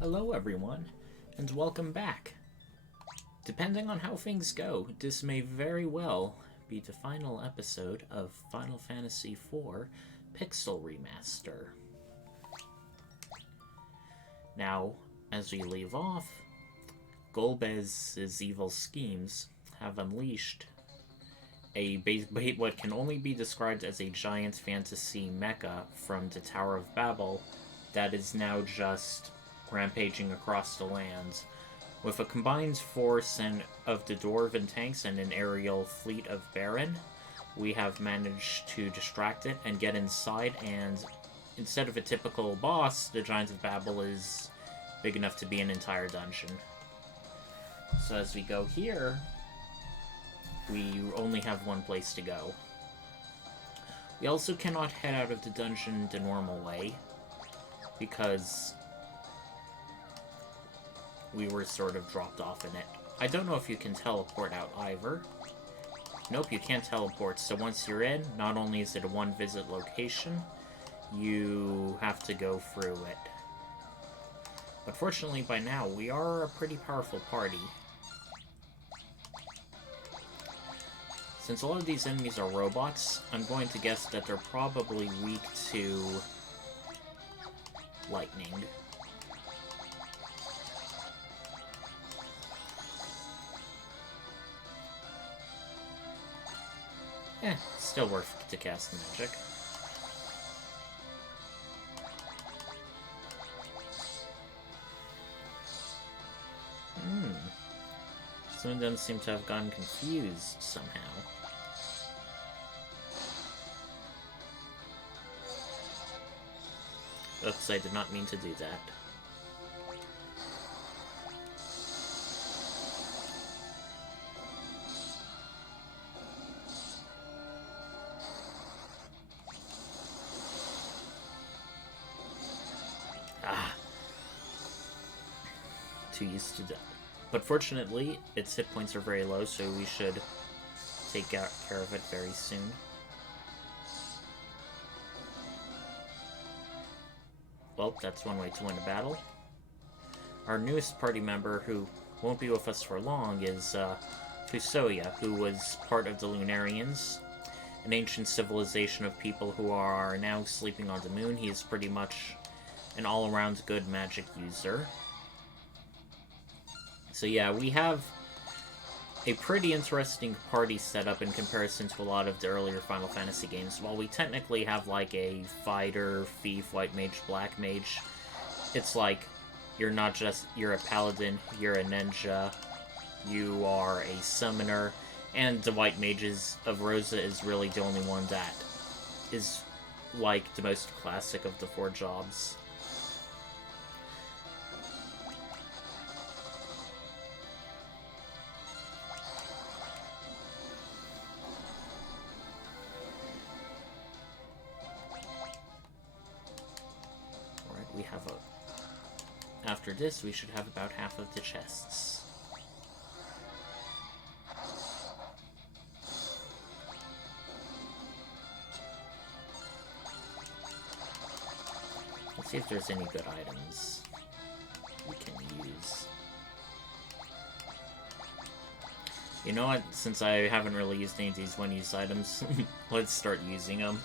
Hello everyone, and welcome back. Depending on how things go, this may very well be the final episode of Final Fantasy IV Pixel Remaster. Now, as we leave off, Golbez's evil schemes have unleashed what can only be described as a giant fantasy mecha from the Tower of Babel that is now just rampaging across the lands. With a combined force of the Dwarven tanks and an aerial fleet of Baron, we have managed to distract it and get inside, and instead of a typical boss, the Giant of Babel is big enough to be an entire dungeon. So as we go here, we only have one place to go. We also cannot head out of the dungeon the normal way, because we were sort of dropped off in it. I don't know if you can teleport out either. Nope, you can't teleport, so once you're in, not only is it a one-visit location, you have to go through it. But fortunately, by now, we are a pretty powerful party. Since a lot of these enemies are robots, I'm going to guess that they're probably weak to lightning. Still worth to cast magic. Some of them seem to have gotten confused somehow. Oops, I did not mean to do that. Too used to that. But fortunately, its hit points are very low, so we should take care of it very soon. Well, that's one way to win a battle. Our newest party member, who won't be with us for long, is Fusoya, who was part of the Lunarians, an ancient civilization of people who are now sleeping on the moon. He is pretty much an all-around good magic user. So yeah, we have a pretty interesting party setup in comparison to a lot of the earlier Final Fantasy games. While we technically have like a fighter, thief, white mage, black mage, it's like you're a paladin, you're a ninja, you are a summoner, and the white mages of Rosa is really the only one that is like the most classic of the four jobs. After this, we should have about half of the chests. Let's see if there's any good items we can use. You know what? Since I haven't really used any of these one-use items, let's start using them.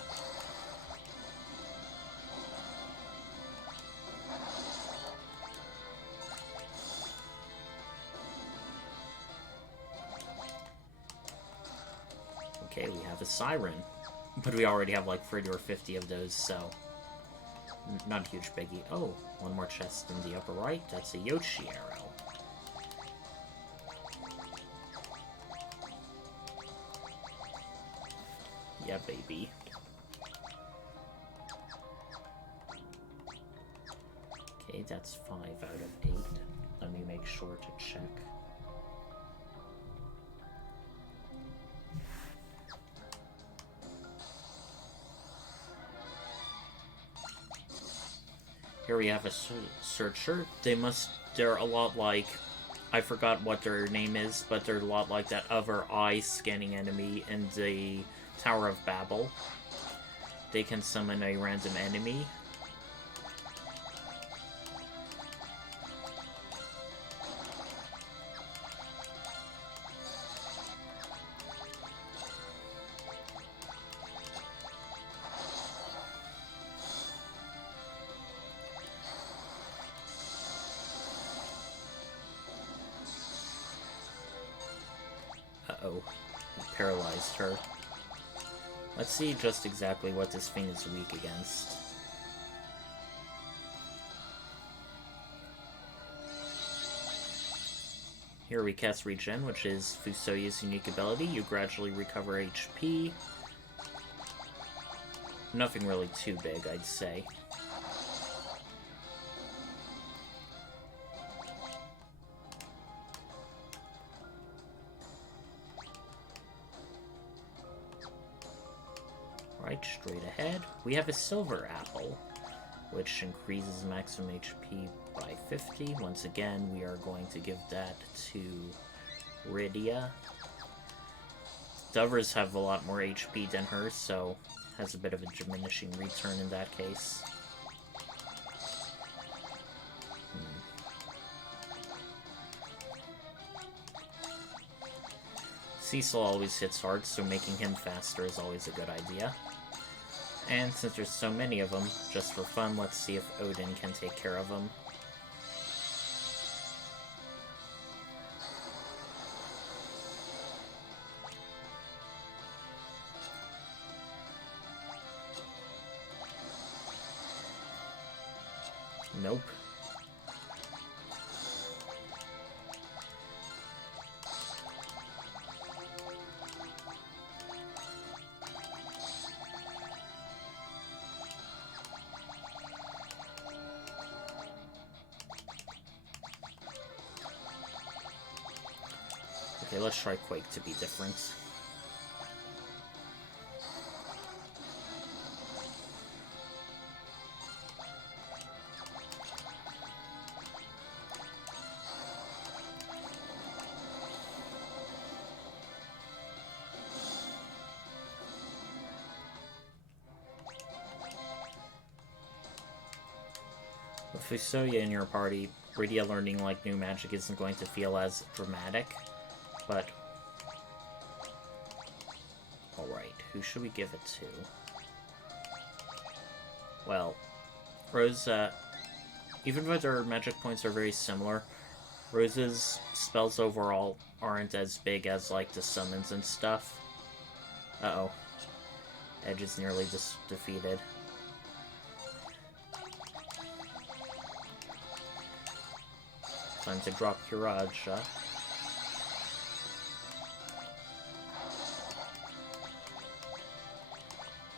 Okay, we have a siren, but we already have like 30 or 50 of those, so not a huge biggie. Oh, one more chest in the upper right. That's a Yoshi arrow. Yeah, baby. Okay, that's 5 out of 8. Let me make sure to check. Here we have a searcher. They're a lot like, I forgot what their name is, but they're a lot like that other eye-scanning enemy in the Tower of Babel. They can summon a random enemy Uh-oh. He paralyzed her. Let's see just exactly what this thing is weak against. Here we cast Regen, which is Fusoya's unique ability. You gradually recover HP. Nothing really too big, I'd say. Right, straight ahead. We have a Silver Apple, which increases maximum HP by 50. Once again, we are going to give that to Rydia. The others have a lot more HP than her, so has a bit of a diminishing return in that case. Cecil always hits hard, so making him faster is always a good idea. And since there's so many of them, just for fun, let's see if Odin can take care of them. Nope. Okay, let's try Quake to be different. With Fusoya in your party, Rydia learning like new magic isn't going to feel as dramatic, but... Alright, who should we give it to? Well, Rosa, even though their magic points are very similar, Rosa's spells overall aren't as big as, like, the summons and stuff. Uh-oh. Edge is nearly defeated. Time to drop Kiraja.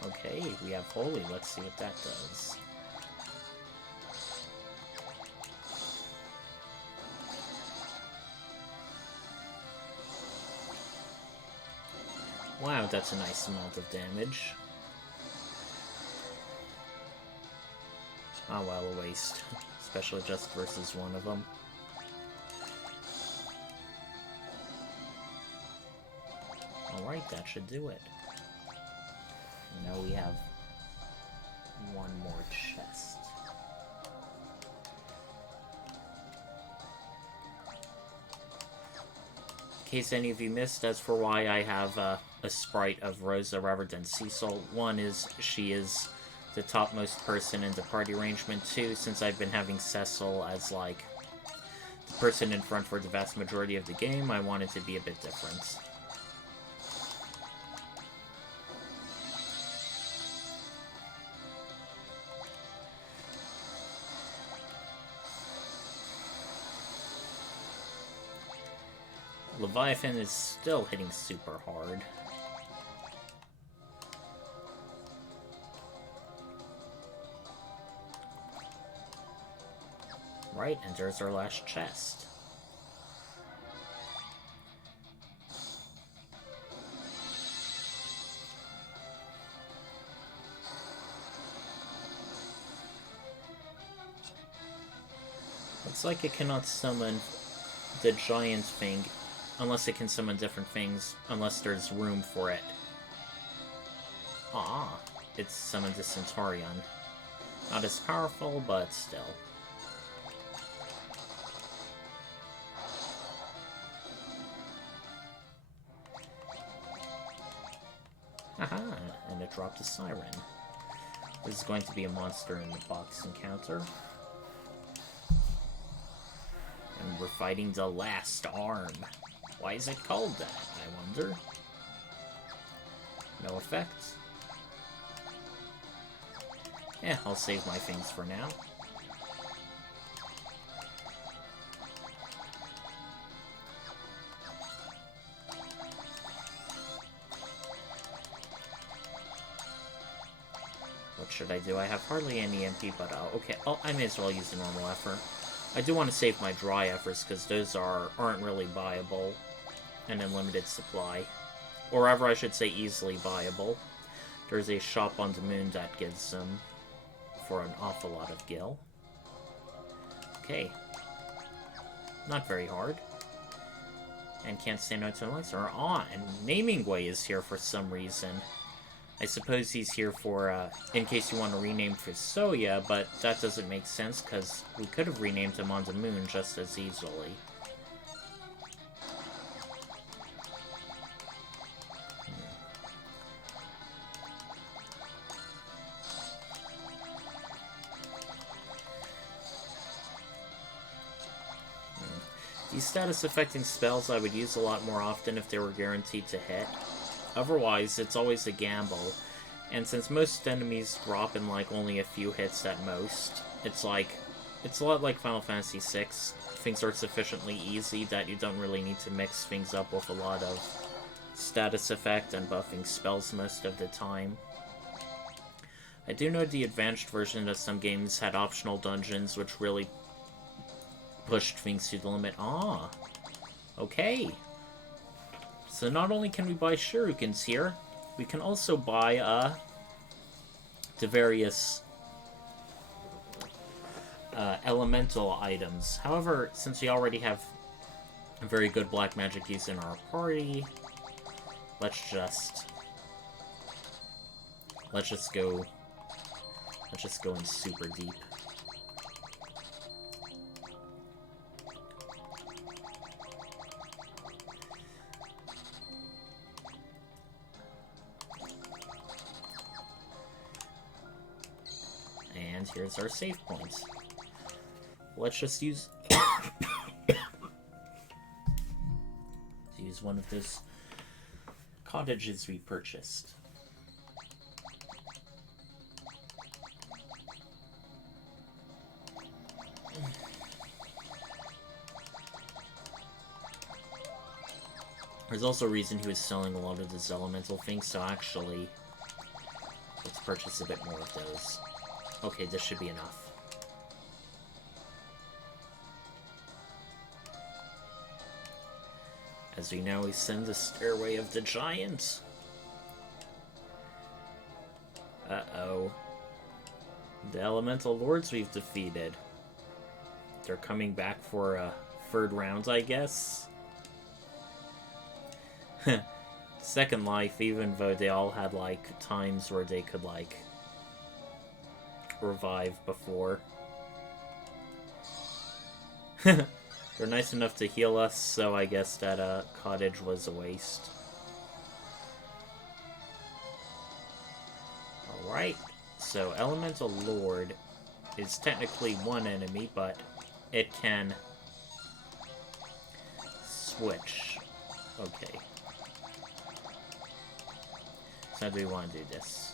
Okay, we have Holy. Let's see what that does. Wow, that's a nice amount of damage. Oh well, a waste. Especially just versus one of them. Alright, that should do it. Now we have one more chest. In case any of you missed, as for why I have a sprite of Rosa rather than Cecil, one is she is the topmost person in the party arrangement. Two, since I've been having Cecil as, like, the person in front for the vast majority of the game, I want it to be a bit different. Leviathan is still hitting super hard. Right, and there's our last chest. Looks like it cannot summon the giant thing unless it can summon different things, unless there's room for it. Ah, it's summoned a Centaurion. Not as powerful, but still. Haha, and it dropped a Siren. This is going to be a monster in the box encounter. And we're fighting the last arm. Why is it called that, I wonder? No effect. Yeah, I'll save my things for now. What should I do? I have hardly any MP, but okay. Oh, I may as well use the normal effort. I do want to save my dry efforts, because those aren't really viable and in limited supply. Or rather, I should say easily viable. There's a shop on the moon that gives them for an awful lot of gil. Okay. Not very hard. And can't say no to elixir. And Naming Way is here for some reason. I suppose he's here for, in case you want to rename for Soya, but that doesn't make sense, because we could have renamed him on the moon just as easily. These status-affecting spells I would use a lot more often if they were guaranteed to hit. Otherwise, it's always a gamble, and since most enemies drop in like only a few hits at most, it's a lot like Final Fantasy VI. Things are sufficiently easy that you don't really need to mix things up with a lot of status effect and buffing spells most of the time. I do know the advanced version of some games had optional dungeons which really pushed things to the limit. Ah, okay. So not only can we buy shurikens here, we can also buy the various elemental items. However, since we already have a very good black magic use in our party, let's just go in super deep. And here's our save points. Let's just use one of those cottages we purchased. There's also a reason he was selling a lot of those elemental things, so actually, let's purchase a bit more of those. Okay, this should be enough. As we now ascend the Stairway of the Giants. Uh-oh. The Elemental Lords we've defeated. They're coming back for a third round, I guess? Second Life, even though they all had, like, times where they could, like, revive before. They're nice enough to heal us, so I guess that cottage was a waste. Alright, so Elemental Lord is technically one enemy, but it can switch. Okay. So how do we want to do this?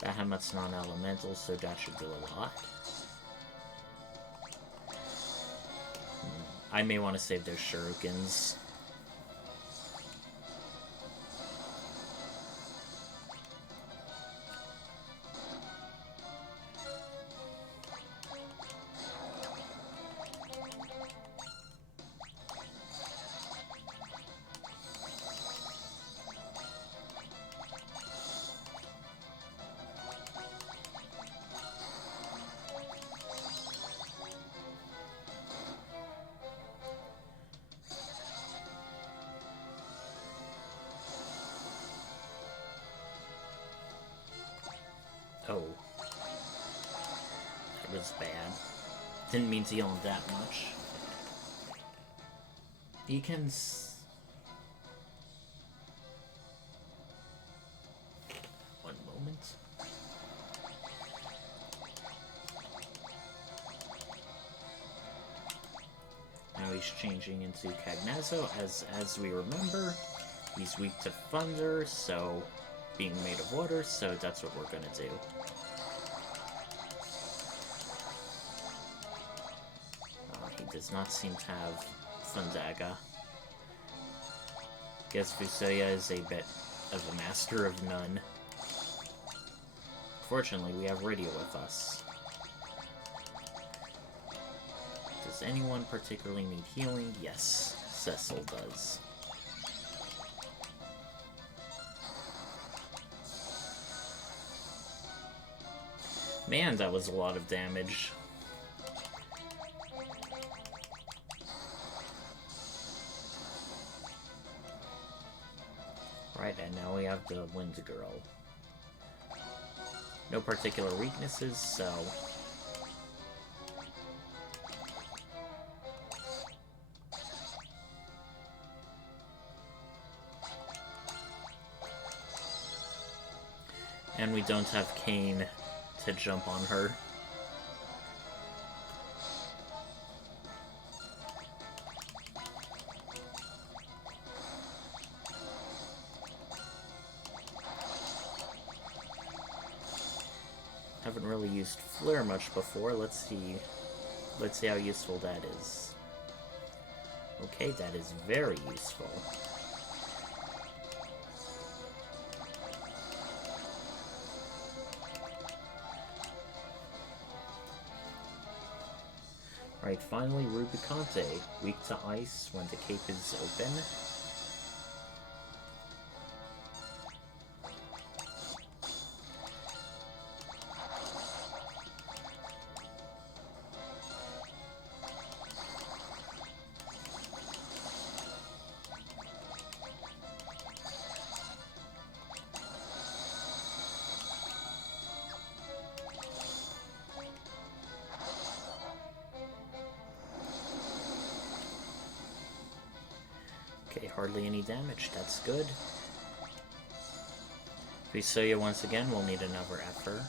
Bahamut's non-elemental, so that should do a lot. I may want to save those shurikens. Oh. That was bad. Didn't mean to yell him that much. He can... One moment. Now he's changing into Cagnazzo, as we remember. He's weak to thunder, so... being made of water, so that's what we're gonna do. He does not seem to have Thundaga. Guess Fusoya is a bit of a master of none. Fortunately, we have Radio with us. Does anyone particularly need healing? Yes, Cecil does. Man, that was a lot of damage. Right, and now we have the Wind Girl. No particular weaknesses, so... And we don't have Kane to jump on her. Haven't really used Flare much before. Let's see how useful that is. Okay, that is very useful. Right, finally, Rubicante. Weak to ice when the cape is open. Okay, hardly any damage. That's good. Fusoya once again will need another effort.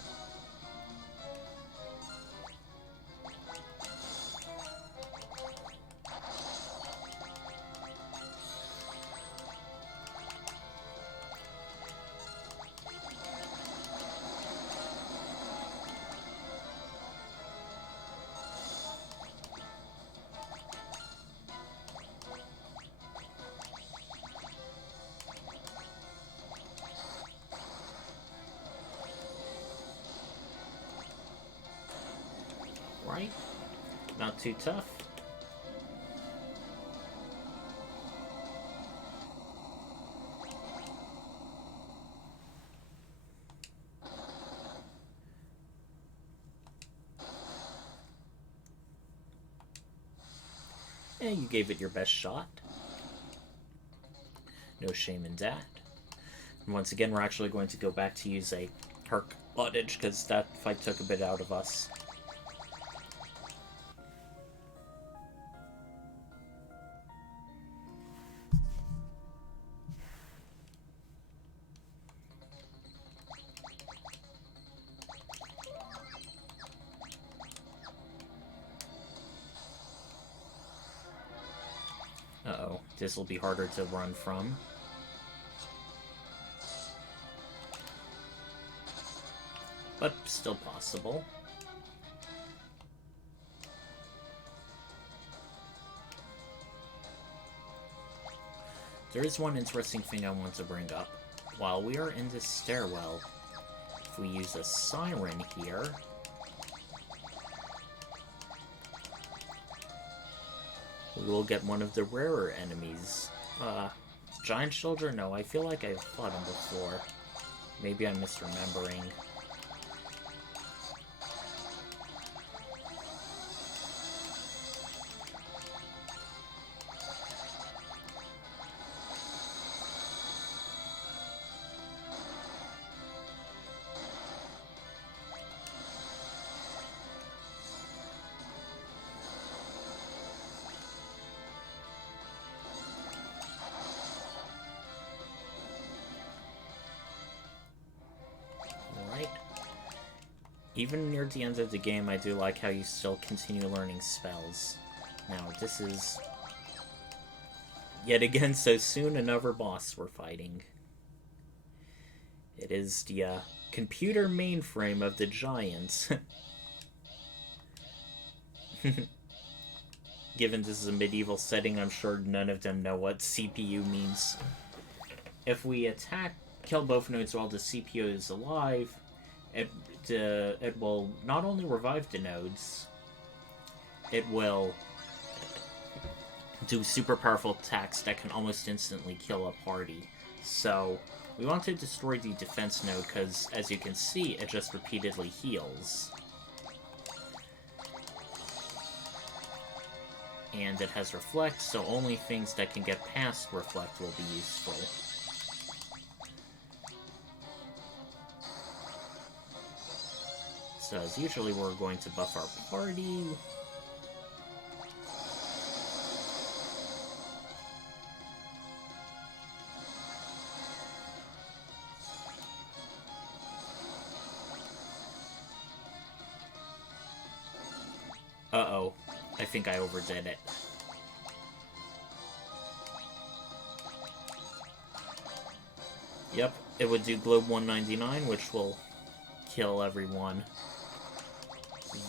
Right? Not too tough. Yeah, you gave it your best shot. No shame in that. And once again, we're actually going to go back to use a Herc Buttage, because that fight took a bit out of us. Uh-oh, this will be harder to run from. But still possible. There is one interesting thing I want to bring up. While we are in this stairwell, if we use a siren here... we will get one of the rarer enemies. Giant Soldier? No, I feel like I've fought him before. Maybe I'm misremembering. Even near the end of the game, I do like how you still continue learning spells. Now, this is... yet again, so soon another boss we're fighting. It is the computer mainframe of the giants. Given this is a medieval setting, I'm sure none of them know what CPU means. If we kill both nodes while the CPU is alive, it will not only revive the nodes, it will do super powerful attacks that can almost instantly kill a party. So, we want to destroy the defense node because, as you can see, it just repeatedly heals. And it has Reflect, so only things that can get past Reflect will be useful. So, as usually, we're going to buff our party. Uh-oh. I think I overdid it. Yep, it would do Globe 199, which will kill everyone.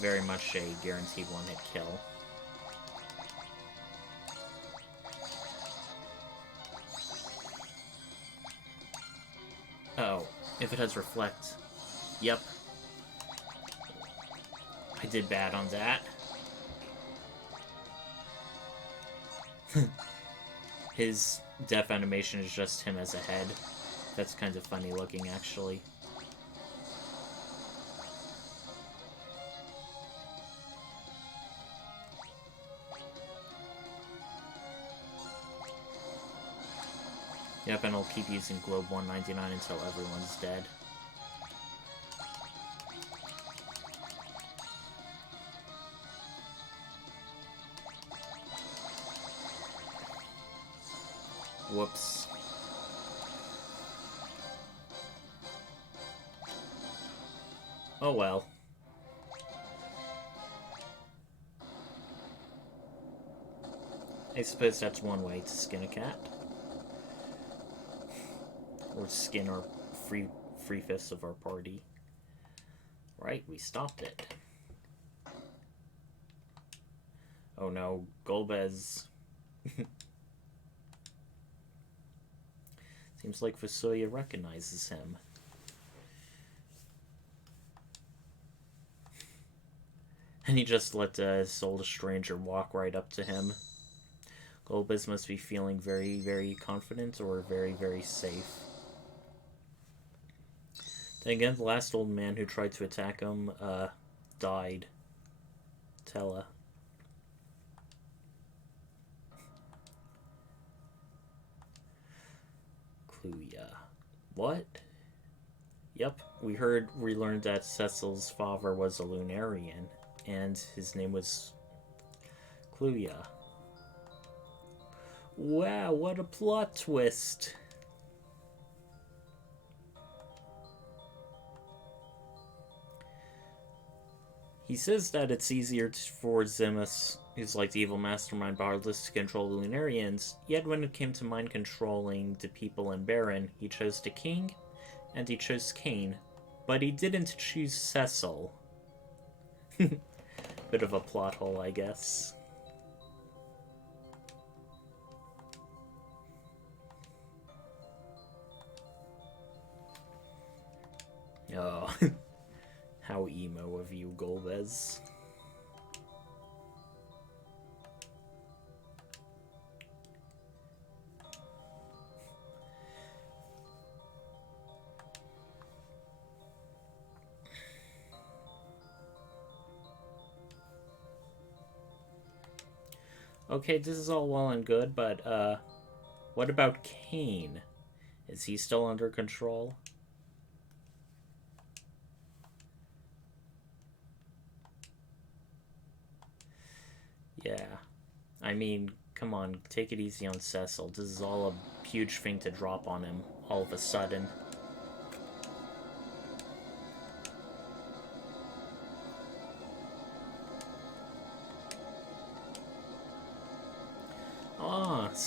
Very much a guaranteed one-hit kill. Uh oh, if it has Reflect. Yep. I did bad on that. His death animation is just him as a head. That's kind of funny looking, actually. Yep, and I'll keep using Globe 199 until everyone's dead. Whoops. Oh well. I suppose that's one way to skin a cat. Or skin our free fists of our party. Right, we stopped it. Oh no, Golbez. Seems like Fusoya recognizes him. And he just let his old stranger walk right up to him. Golbez must be feeling very, very confident or very, very safe. Then again, the last old man who tried to attack him, died. Tella. Cluya. What? Yep, we learned that Cecil's father was a Lunarian, and his name was Cluya. Wow, what a plot twist! He says that it's easier for Zeromus, who's like the evil mastermind behind this, to control the Lunarians, yet when it came to mind controlling the people in Baron, he chose the king, and he chose Cain, but he didn't choose Cecil. Bit of a plot hole, I guess. Oh, how emo of you, Golbez. Okay, this is all well and good, but, what about Cain? Is he still under control? Yeah. I mean, come on, take it easy on Cecil. This is all a huge thing to drop on him all of a sudden.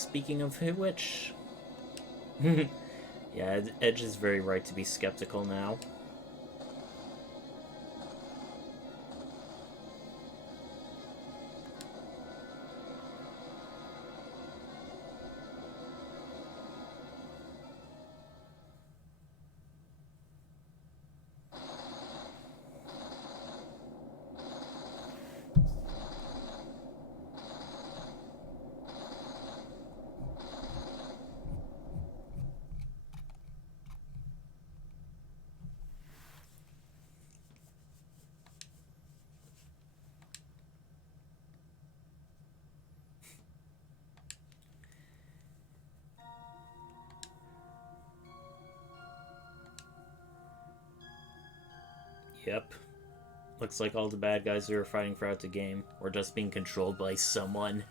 Speaking of which... yeah, Edge is very right to be skeptical now. Yep. Looks like all the bad guys we were fighting throughout the game were just being controlled by someone.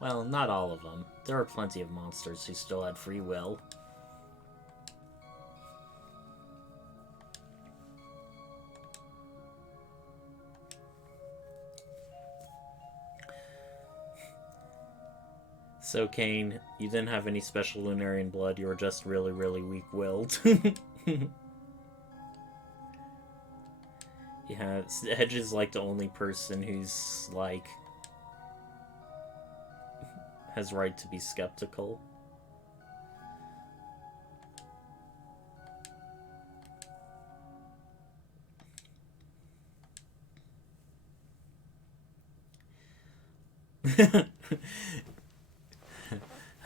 Well, not all of them. There are plenty of monsters who still had free will. So, Kane, you didn't have any special Lunarian blood, you were just really, really weak-willed. Yeah, Edge is like the only person who's, like, has right to be skeptical.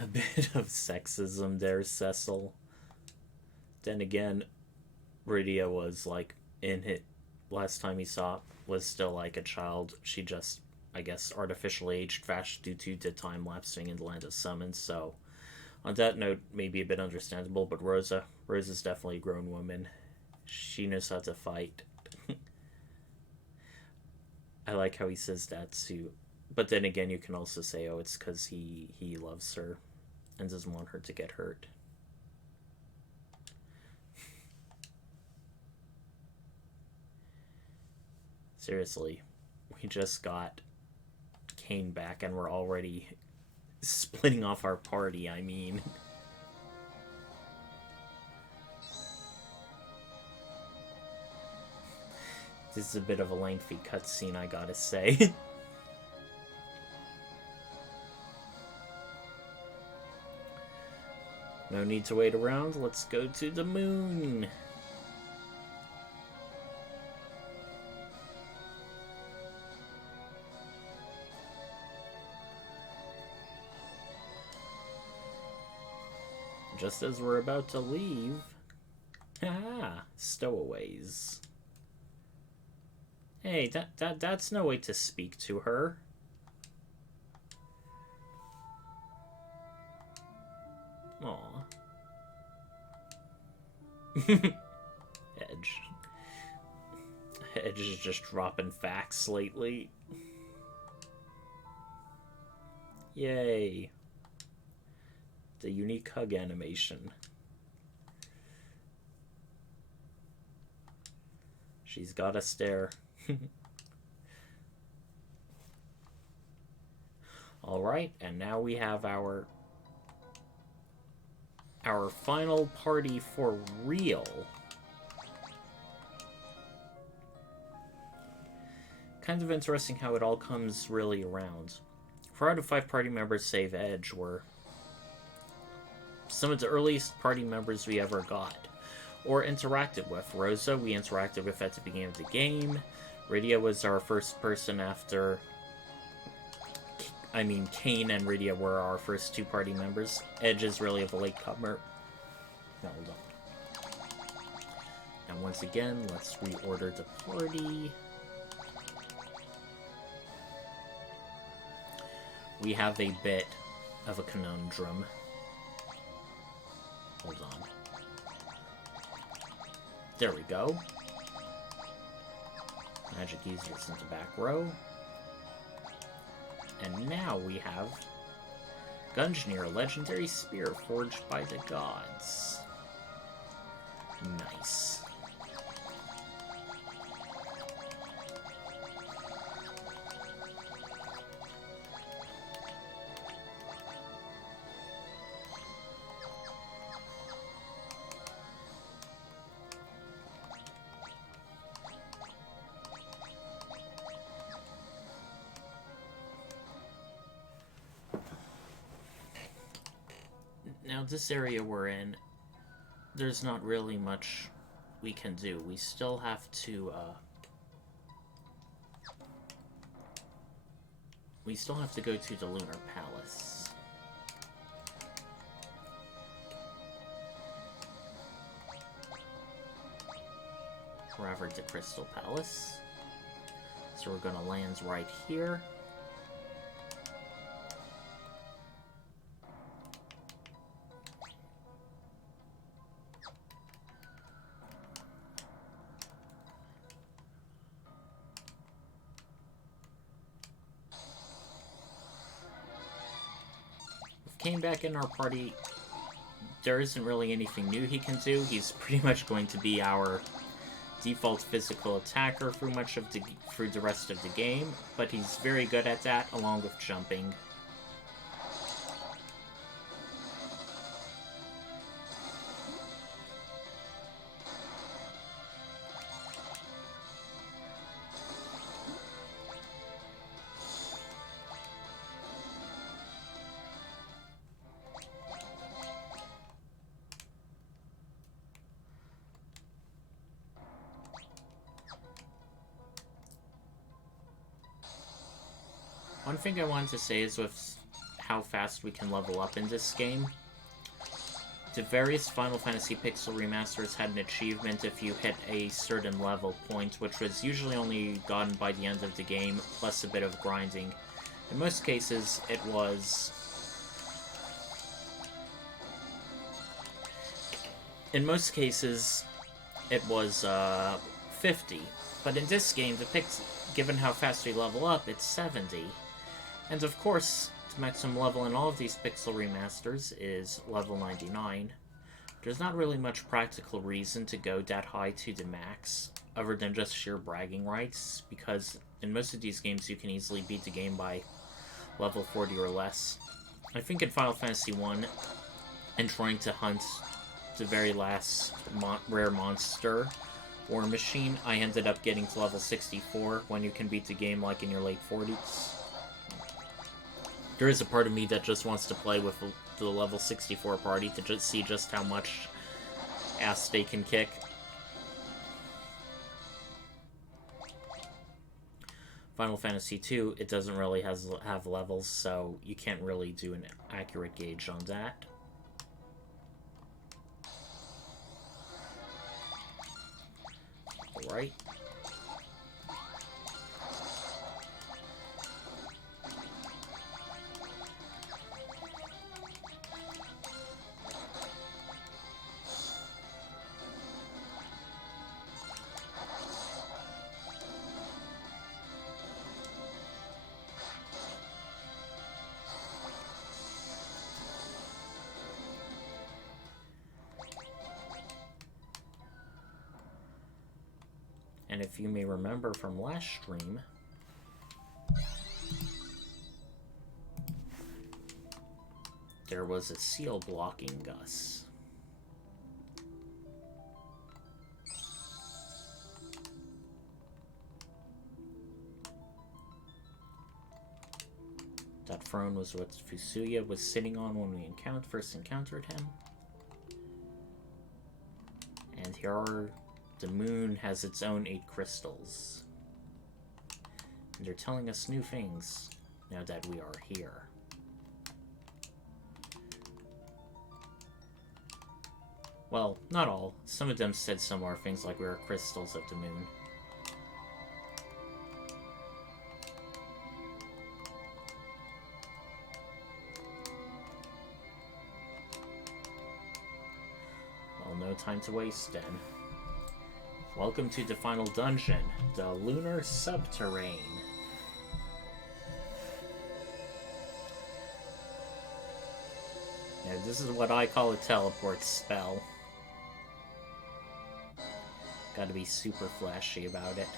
A bit of sexism there, Cecil. Then again, Rydia was, like, in it. Last time he saw was still like a child. She just, I guess, artificially aged fast due to the time lapsing in the Land of Summons. So, on that note, maybe a bit understandable. But Rosa's definitely a grown woman. She knows how to fight. I like how he says that too. But then again, you can also say, oh, it's because he loves her and doesn't want her to get hurt. Seriously, we just got Kane back and we're already splitting off our party, I mean. This is a bit of a lengthy cutscene, I gotta say. No need to wait around, let's go to the moon. Just as we're about to leave... Ah, stowaways. Hey, that's no way to speak to her. Aw. Edge. Edge is just dropping facts lately. Yay. The unique hug animation. She's got a stare. Alright, and now we have our final party for real. Kind of interesting how it all comes really around. 4 out of 5 party members save Edge were some of the earliest party members we ever got or interacted with. Rosa we interacted with at the beginning of the game. Rydia was our first person after... I mean, Kane and Rydia were our first 2 party members. Edge is really of a latecomer. No, hold on. And once again, let's reorder the party. We have a bit of a conundrum. Hold on. There we go. Magic users in the back row. And now we have Gungnir, a legendary spear forged by the gods. Nice. Now, this area we're in, there's not really much we can do. We still have to, go to the Lunar Palace. Forever the Crystal Palace. So we're gonna land right here. Came back in our party. There isn't really anything new he can do. He's pretty much going to be our default physical attacker through the rest of the game, but he's very good at that, along with jumping. One thing I wanted to say is with how fast we can level up in this game. The various Final Fantasy Pixel remasters had an achievement if you hit a certain level point, which was usually only gotten by the end of the game, plus a bit of grinding. In most cases, it was... 50. But in this game, given how fast we level up, it's 70. And of course, the maximum level in all of these Pixel remasters is level 99. There's not really much practical reason to go that high to the max, other than just sheer bragging rights, because in most of these games you can easily beat the game by level 40 or less. I think in Final Fantasy 1, and trying to hunt the very last rare monster, War Machine, I ended up getting to level 64, when you can beat the game like in your late 40s. There is a part of me that just wants to play with the level 64 party to just see just how much ass they can kick. Final Fantasy II, it doesn't really have levels, so you can't really do an accurate gauge on that. Alright. And if you may remember from last stream, there was a seal blocking us. That throne was what Fusuya was sitting on when we first encountered him. And here are... The moon has its own 8 crystals. And they're telling us new things now that we are here. Well, not all. Some of them said similar things like we are crystals of the moon. Well, no time to waste then. Welcome to the final dungeon, the Lunar Subterrane. Now, this is what I call a teleport spell. Gotta be super flashy about it.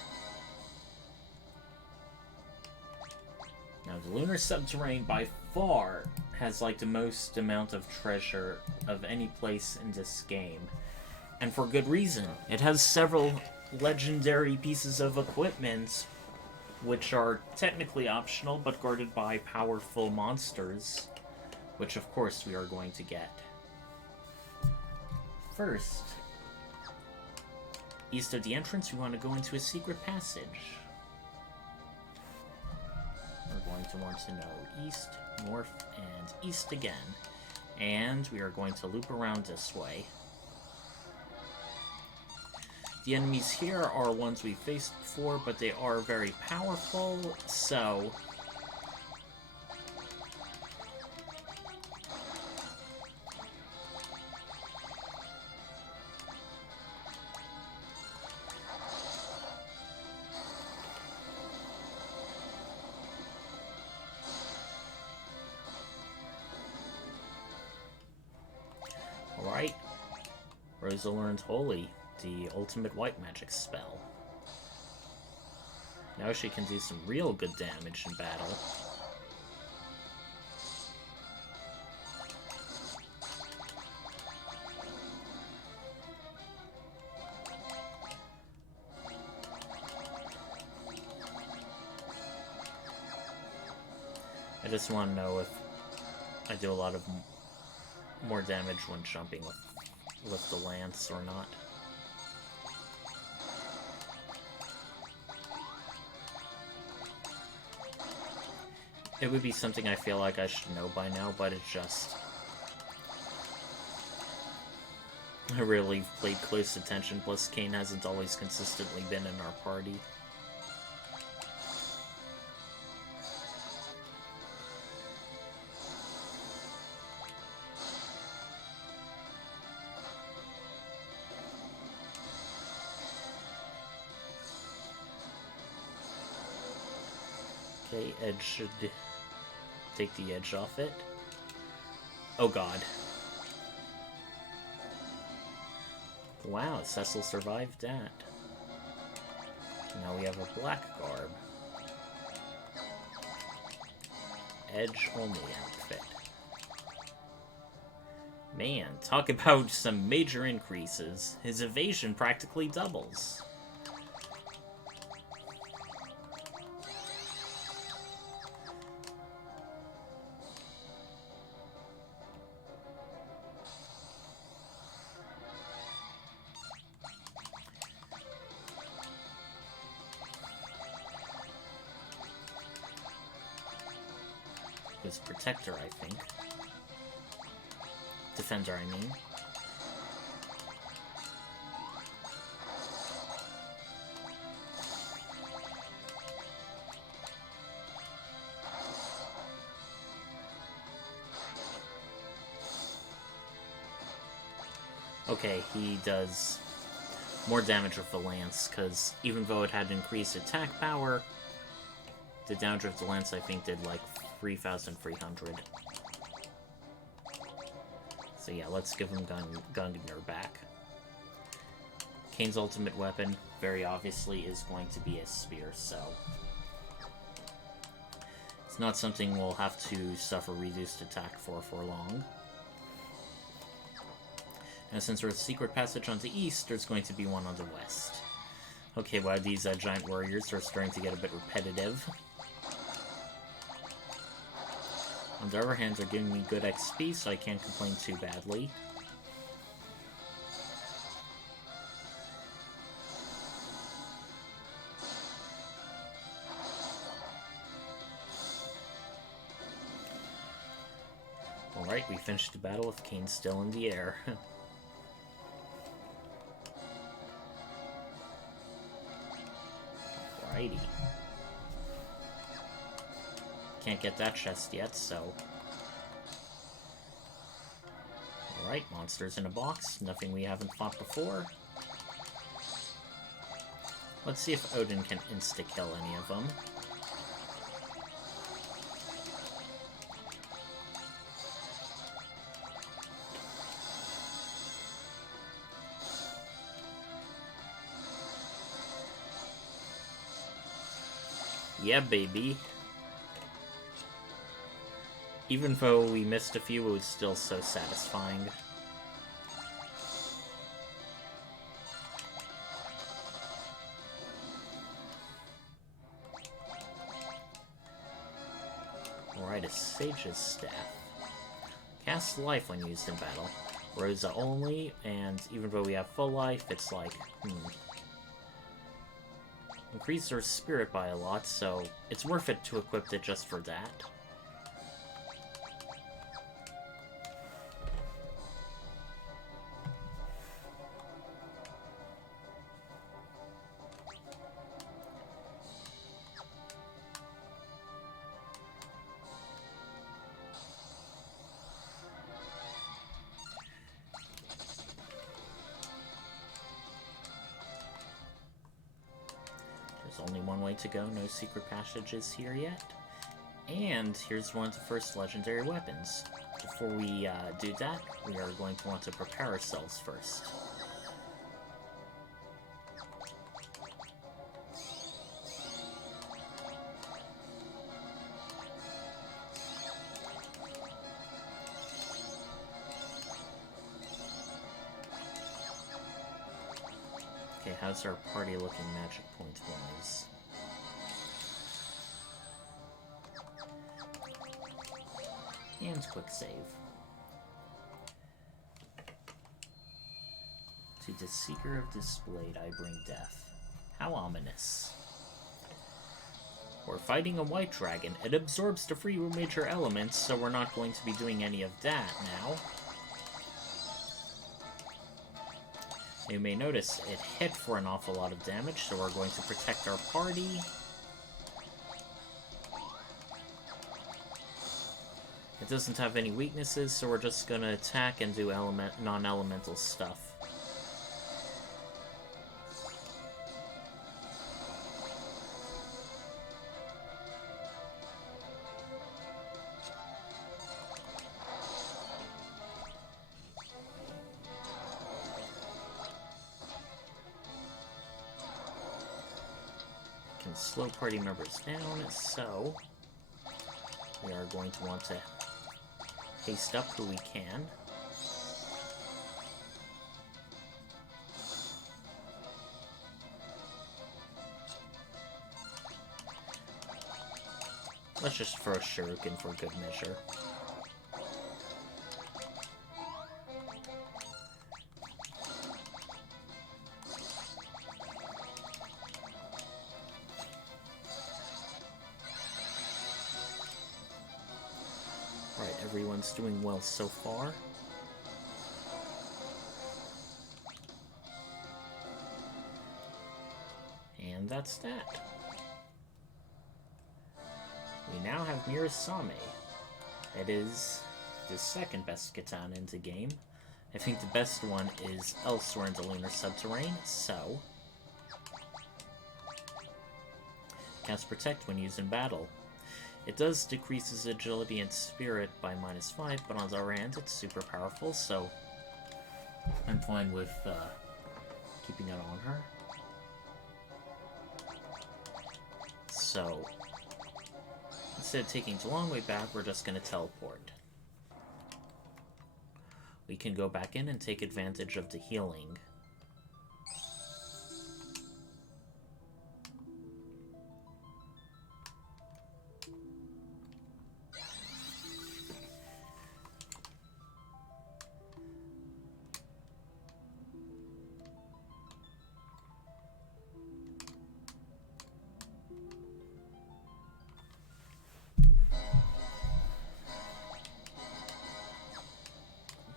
Now, the Lunar Subterrane by far has like the most amount of treasure of any place in this game. And for good reason. It has several legendary pieces of equipment, which are technically optional, but guarded by powerful monsters, which of course we are going to get. first, east of the entrance, we want to go into a secret passage. We're going to want to know east, north, and east again. And we are going to loop around this way. The enemies here are ones we faced before, but they are very powerful, so... Alright. Rosa learned Holy, the ultimate white magic spell. Now she can do some real good damage in battle. I just want to know if I do a lot of more damage when jumping with the lance or not. It would be something I feel like I should know by now, but it's just... I really played close attention, plus Kane hasn't always consistently been in our party. Okay, edge should take the edge off it. Oh god. Wow, Cecil survived that. Now we have a black garb. Edge only outfit. Man, talk about some major increases. His evasion practically doubles. His protector, I think. Defender, I mean. Okay, he does more damage with the lance, because even though it had increased attack power, the damage of the lance, I think, did like 3,300. So yeah, let's give him Gundinger back. Kane's ultimate weapon, very obviously, is going to be a spear, so... it's not something we'll have to suffer reduced attack for long. And since there's a secret passage on the east, there's going to be one on the west. Okay, wow, these giant warriors are starting to get a bit repetitive. On the other hand, they're giving me good XP, so I can't complain too badly. Alright, we finished the battle with Kane still in the air. Alrighty. Can't get that chest yet, so... Alright, monsters in a box. Nothing we haven't fought before. Let's see if Odin can insta-kill any of them. Yeah, baby. Even though we missed a few, it was still so satisfying. Alright, a Sage's Staff. Cast life when used in battle. Rosa only, and even though we have full life, it's like, increase our spirit by a lot, so it's worth it to equip it just for that. There's only one way to go, no secret passages here yet. And here's one of the first legendary weapons. Before we do that, we are going to want to prepare ourselves first. Okay, how's our party looking magic points wise? And quick save. To the Seeker of Displayed, I bring death. How ominous. We're fighting a white dragon. It absorbs the three major elements, so we're not going to be doing any of that now. You may notice it hit for an awful lot of damage, so we're going to protect our party. It doesn't have any weaknesses, so we're just gonna attack and do non-elemental stuff. Can slow party members down, so we are going to want to haste up who we can. Let's just throw a shuriken for good measure. Everyone's doing well so far. And that's that. We now have Mirasame. It is the second best katana in the game. I think the best one is elsewhere in the Lunar Subterrane, so... Cast Protect when used in battle. It does decrease his agility and spirit by -5, but on the other hand, it's super powerful, so I'm fine with keeping it on her. So, instead of taking the long way back, we're just going to teleport. We can go back in and take advantage of the healing.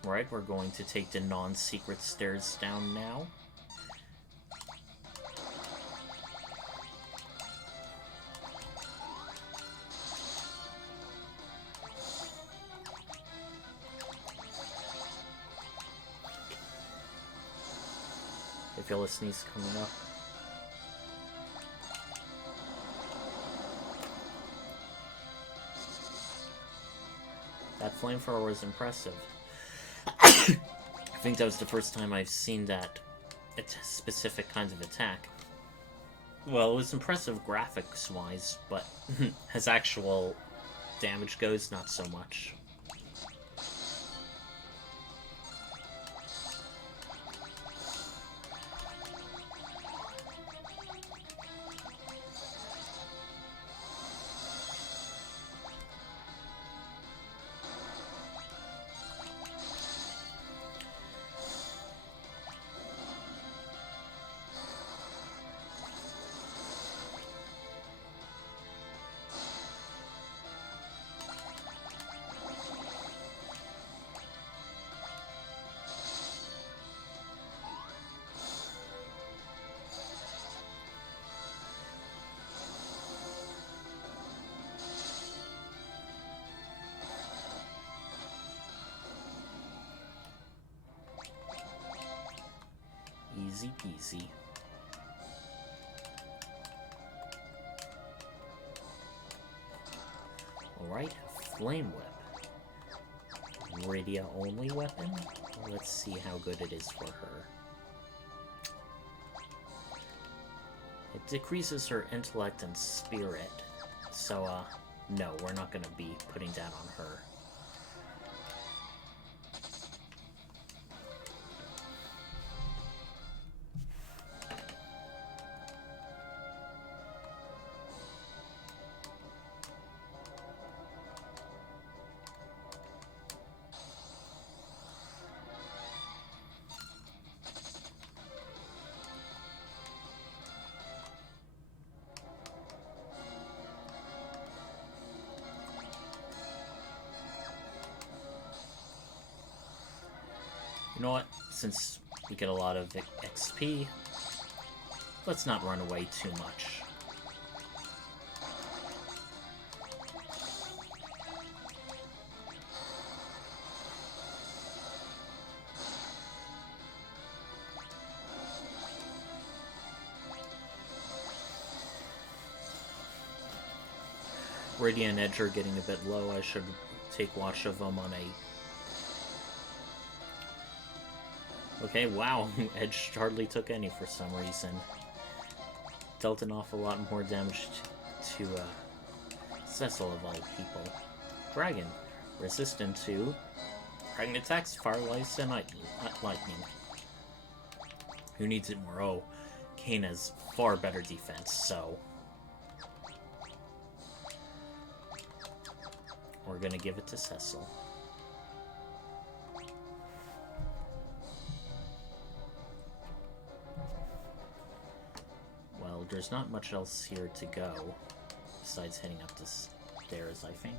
Right, we're going to take the non-secret stairs down now. I feel a sneeze coming up. That flamethrower was impressive. I think that was the first time I've seen that specific kinds of attack. Well, it was impressive graphics-wise, but as actual damage goes, not so much. Easy peasy. Alright, Flame Whip. Radia-only weapon? Let's see how good it is for her. It decreases her intellect and spirit, so, no, we're not gonna be putting that on her. You know what? Since we get a lot of XP, let's not run away too much. Radiant and Edge are getting a bit low. I should take watch of them on a... Okay, wow, Edge hardly took any for some reason. Dealt an awful lot more damage to Cecil of all people. Dragon, resistant to dragon attacks, firelights, and lightning. Who needs it more? Oh, Kain has far better defense, so... we're gonna give it to Cecil. Well, there's not much else here to go, besides heading up the stairs, I think.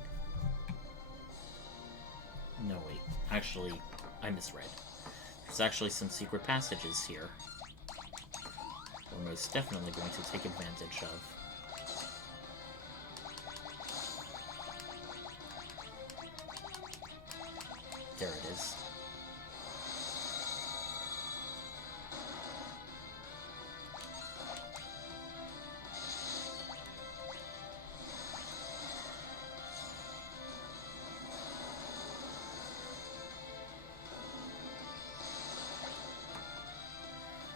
No, wait. Actually, I misread. There's actually some secret passages here. We're most definitely going to take advantage of. There it is.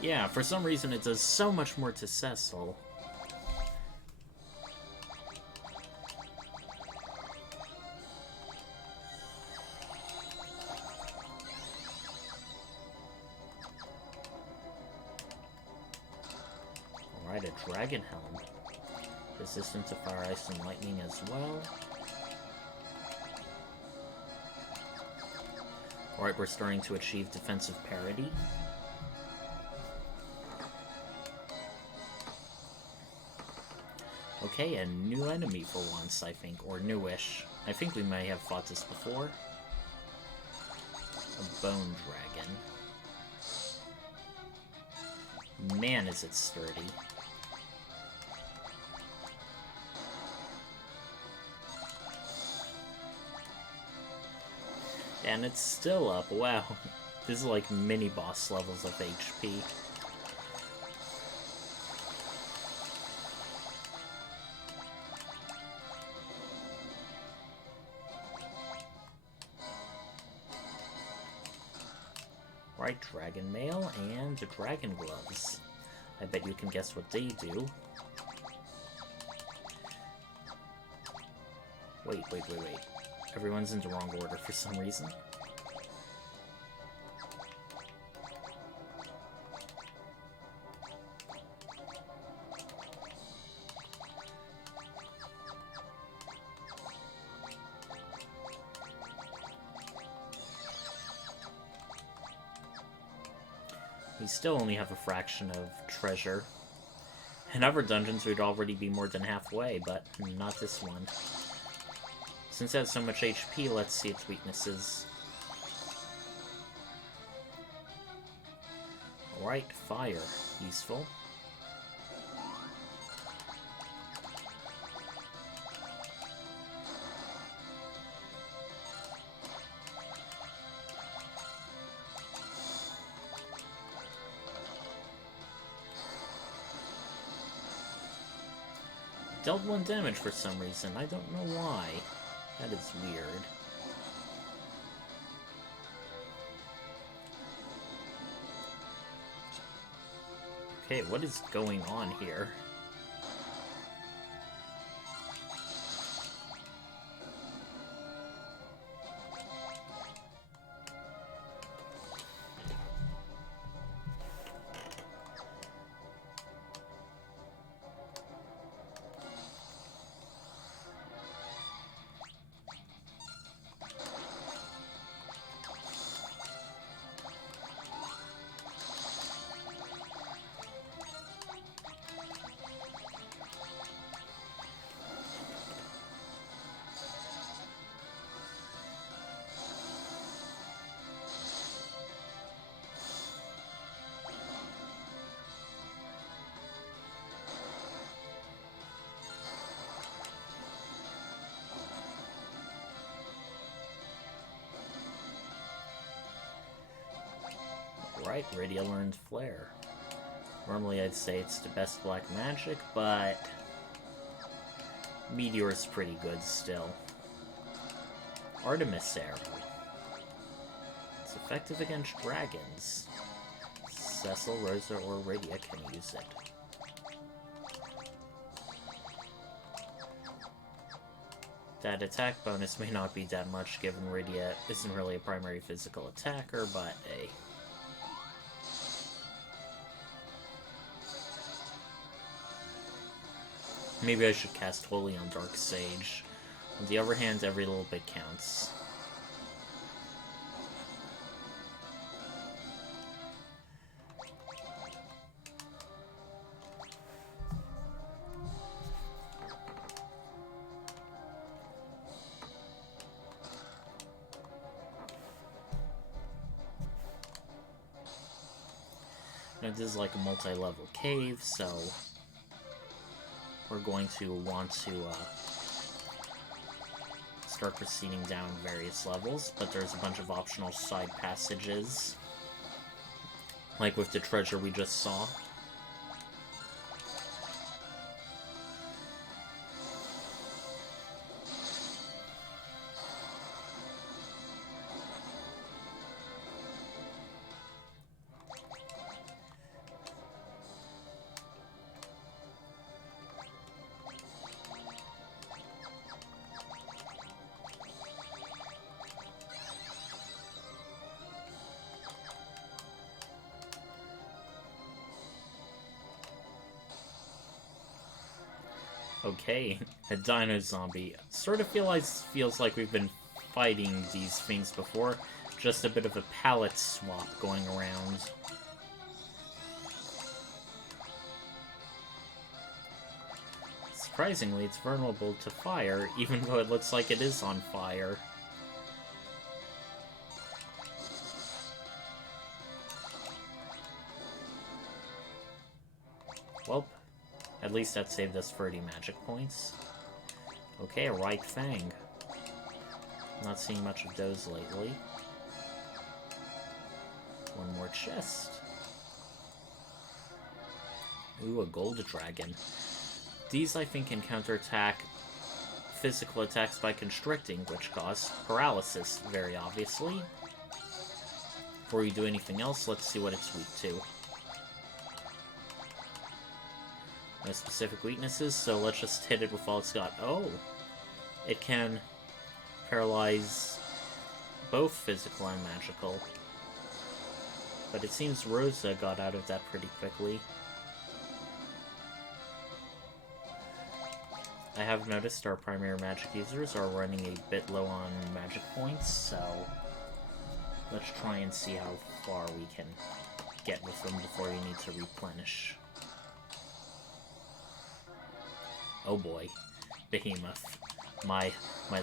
Yeah, for some reason it does so much more to Cecil. Alright, a Dragon Helm. Resistant to fire, ice, and lightning as well. Alright, we're starting to achieve defensive parity. Okay, a new enemy for once, I think, or newish. I think we may have fought this before. A Bone Dragon. Man, is it sturdy. And it's still up, wow. This is like mini-boss levels of HP. Right, Dragon Mail and Dragon Gloves. I bet you can guess what they do. Wait. Everyone's in the wrong order for some reason. We still only have a fraction of treasure. In other dungeons, we'd already be more than halfway, but not this one. Since it has so much HP, let's see its weaknesses. Alright, fire. Useful. dealt 1 damage for some reason. I don't know why. That is weird. Okay, what is going on here? Right, Radio learned Flare. Normally I'd say it's the best black magic, but Meteor's pretty good still. Artemis Arrow. It's effective against dragons. Cecil, Rosa, or Rydia can use it. That attack bonus may not be that much given Rydia isn't really a primary physical attacker, but hey. Maybe I should cast Holy on Dark Sage. On the other hand, every little bit counts. Now, this is like a multi-level cave, so we're going to want to start proceeding down various levels, but there's a bunch of optional side passages, like with the treasure we just saw. Okay, a dino zombie. Sort of feels like we've been fighting these things before. Just a bit of a palette swap going around. Surprisingly, it's vulnerable to fire, even though it looks like it is on fire. Well, at least that saved us 30 magic points. Okay, a right fang. Not seeing much of those lately. One more chest. Ooh, a gold dragon. These, I think, can counterattack physical attacks by constricting, which cause paralysis, very obviously. Before you do anything else, let's see what it's weak to. No specific weaknesses, so let's just hit it with all it's got. Oh! It can paralyze both physical and magical. But it seems Rosa got out of that pretty quickly. I have noticed our primary magic users are running a bit low on magic points, so let's try and see how far we can get with them before you need to replenish. Oh boy, Behemoth, my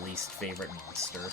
least favorite monster.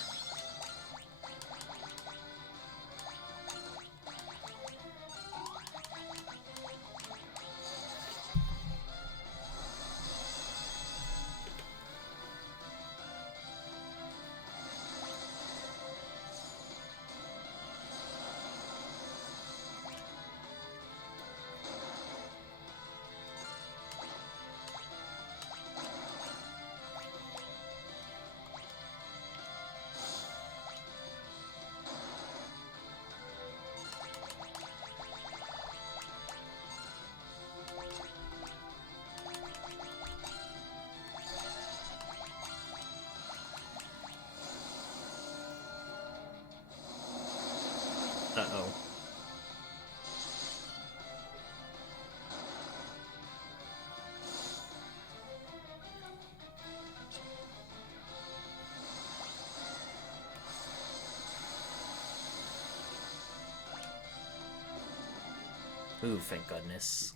Ooh, thank goodness.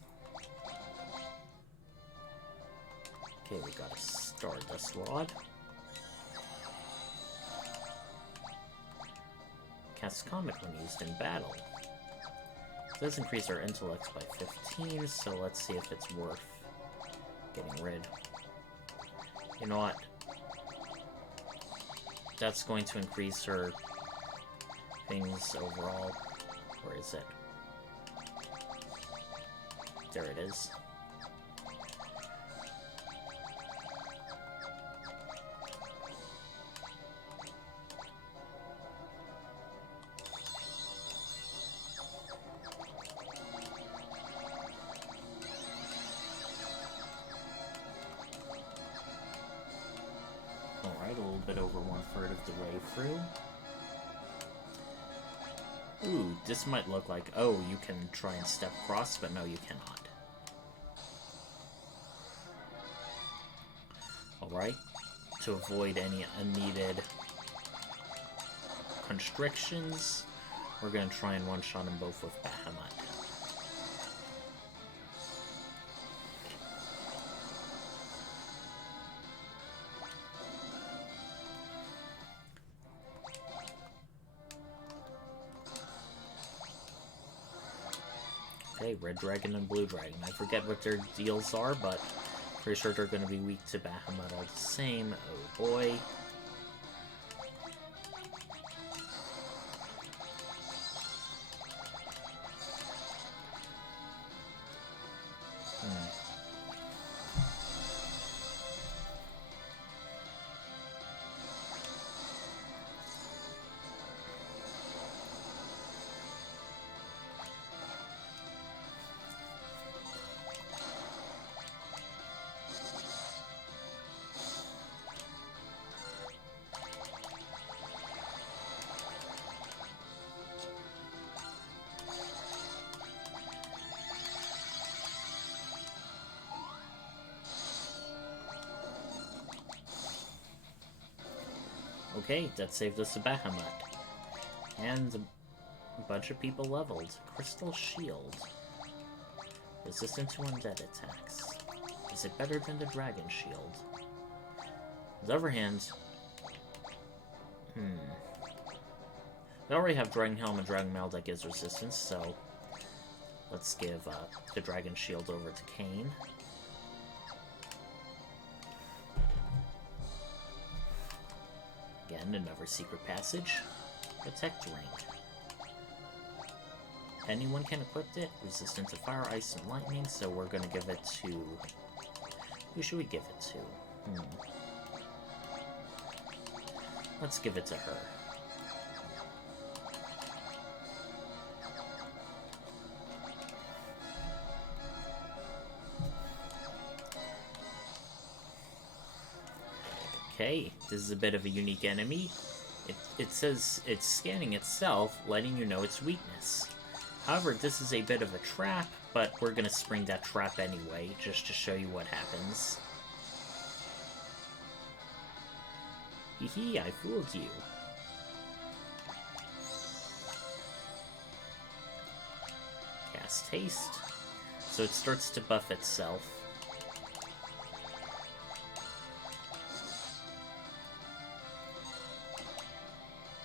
Okay, we got a Stardust Rod. Casts Comet when used in battle. It does increase our intellect by 15, so let's see if it's worth getting rid. You know what? That's going to increase her things overall. Where is it? There it is. Alright, a little bit over 1/3 of the way through. Ooh, this might look like, oh, you can try and step across, but no, you cannot. Alright, to avoid any unneeded constrictions, we're going to try and one-shot them both with Bahamut. Okay, Red Dragon and Blue Dragon. I forget what their deals are, but pretty sure they're going to be weak to Bahamut all the same. Oh boy. Okay, that saved us a Bahamut. And a bunch of people leveled. Crystal Shield. Resistant to undead attacks. Is it better than the Dragon Shield? On the other hand... We already have Dragon Helm and Dragon Mail that gives resistance, so... Let's give the Dragon Shield over to Kane. Again, another secret passage. Protect Ring. Anyone can equip it. Resistant to fire, ice, and lightning, so we're gonna give it to... Who should we give it to? Let's give it to her. Okay, this is a bit of a unique enemy. It says it's scanning itself, letting you know its weakness. However, this is a bit of a trap, but we're gonna spring that trap anyway, just to show you what happens. Hee, I fooled you. Cast Haste. So it starts to buff itself.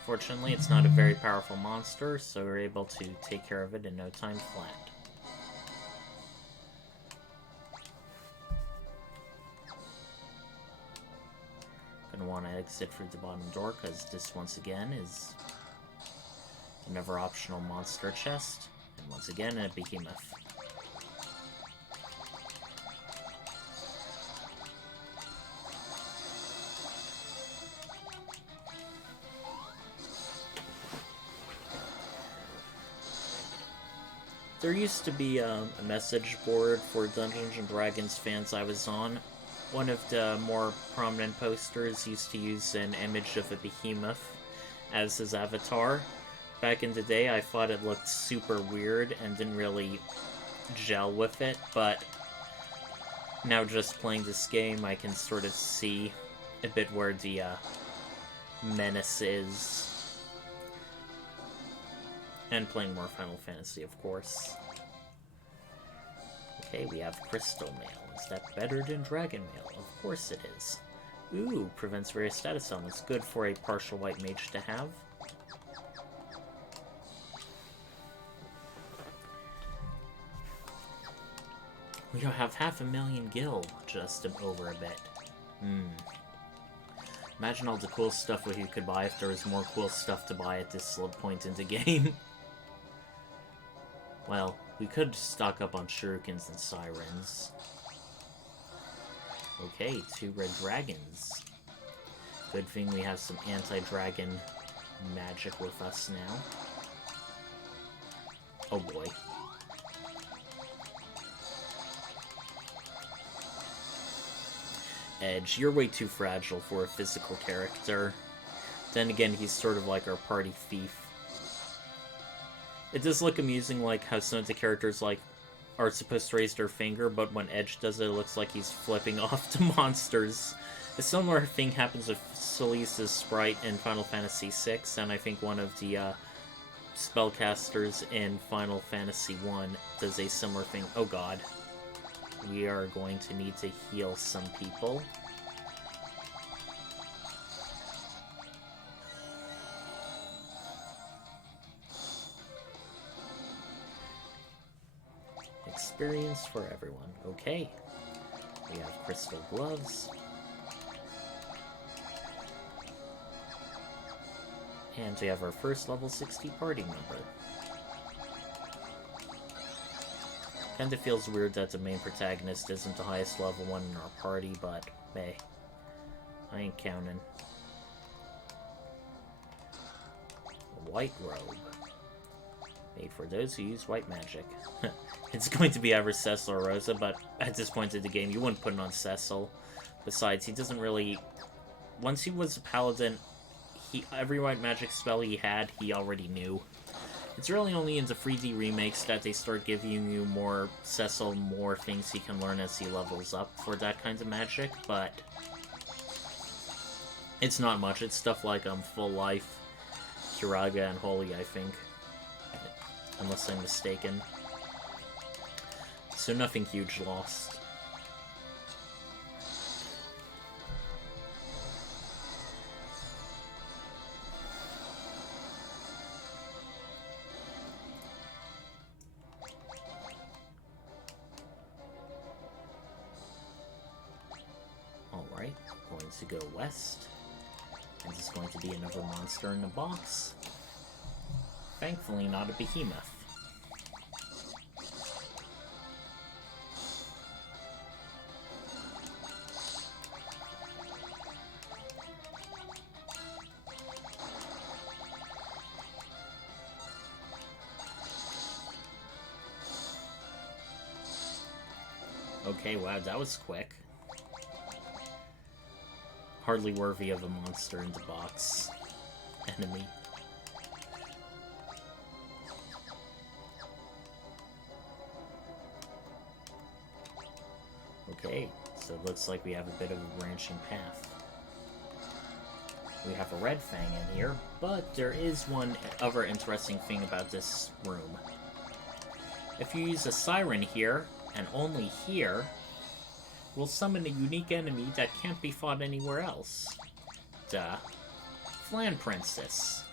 Fortunately, it's not a very powerful monster, so we're able to take care of it in no time flat. Gonna want to exit through the bottom door, because this, once again, is another optional monster chest. And once again, a behemoth. There used to be a message board for Dungeons & Dragons fans I was on. One of the more prominent posters used to use an image of a behemoth as his avatar. Back in the day, I thought it looked super weird and didn't really gel with it, but now just playing this game, I can sort of see a bit where the menace is. And playing more Final Fantasy, of course. Okay, we have Crystal Mail. Is that better than Dragon Mail? Of course it is. Ooh, prevents various status elements. Good for a partial white mage to have. We have 500,000 gil just over a bit. Imagine all the cool stuff we could buy if there was more cool stuff to buy at this point in the game. Well, we could stock up on shurikens and sirens. Okay, 2 red dragons. Good thing we have some anti-dragon magic with us now. Oh boy. Edge, you're way too fragile for a physical character. Then again, he's sort of like our party thief. It does look amusing, like how some of the characters are supposed to raise their finger, but when Edge does it, it looks like he's flipping off to monsters. A similar thing happens with Celice's sprite in Final Fantasy VI, and I think one of the spellcasters in Final Fantasy I does a similar thing. Oh god. We are going to need to heal some people. Experience for everyone. Okay. We have crystal gloves. And we have our first level 60 party member. Kinda feels weird that the main protagonist isn't the highest level one in our party, but hey, I ain't counting. A white robe. Made for those who use white magic. It's going to be either Cecil or Rosa, but at this point in the game, you wouldn't put it on Cecil. Besides, he doesn't really... Once he was a paladin, every white magic spell he had, he already knew. It's really only in the 3D remakes that they start giving you more Cecil, more things he can learn as he levels up for that kind of magic, but it's not much. It's stuff like Full Life, Kiraga, and Holy, I think. Unless I'm mistaken. So nothing huge lost. Alright, going to go west. And it's going to be another monster in the box. Thankfully not a behemoth. Okay, wow, that was quick. Hardly worthy of a monster in the box enemy. Okay, so it looks like we have a bit of a branching path. We have a red fang in here, but there is one other interesting thing about this room. If you use a siren here, and only here, we'll summon a unique enemy that can't be fought anywhere else. Duh. Flan Princess.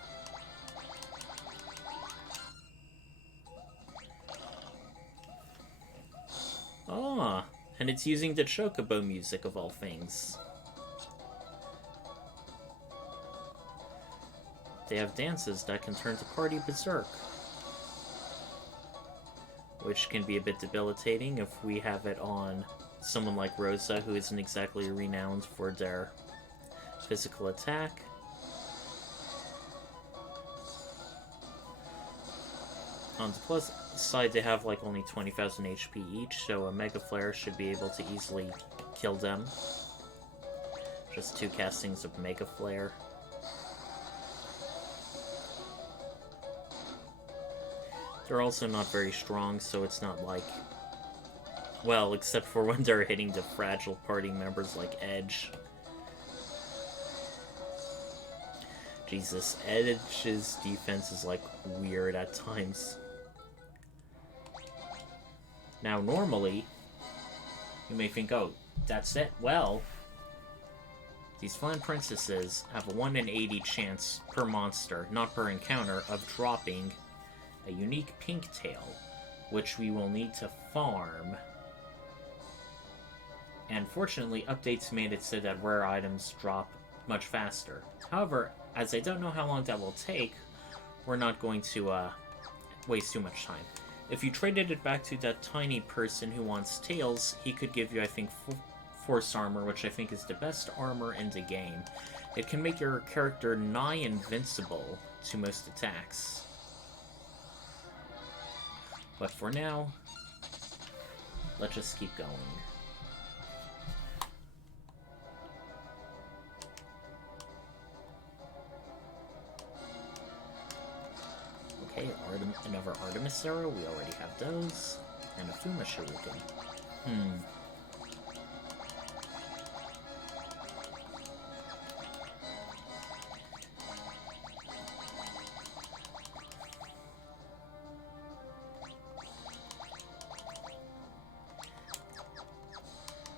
Ah, and it's using the chocobo music of all things. They have dances that can turn the party berserk, which can be a bit debilitating if we have it on someone like Rosa, who isn't exactly renowned for their physical attack. On the plus side, they have like only 20,000 HP each, so a Mega Flare should be able to easily kill them. Just 2 castings of Mega Flare. They're also not very strong, so it's not like... Well, except for when they're hitting the fragile party members like Edge. Jesus, Edge's defense is like weird at times. Now, normally, you may think, oh, that's it. Well, these Flying Princesses have a 1 in 80 chance per monster, not per encounter, of dropping a unique pink tail, which we will need to farm. And fortunately, updates made it so that rare items drop much faster. However, as I don't know how long that will take, we're not going to waste too much time. If you traded it back to that tiny person who wants tails, he could give you, I think, Force Armor, which I think is the best armor in the game. It can make your character nigh invincible to most attacks. But for now, let's just keep going. Okay, another Artemis Arrow, we already have those. And a Fuma Shuriken.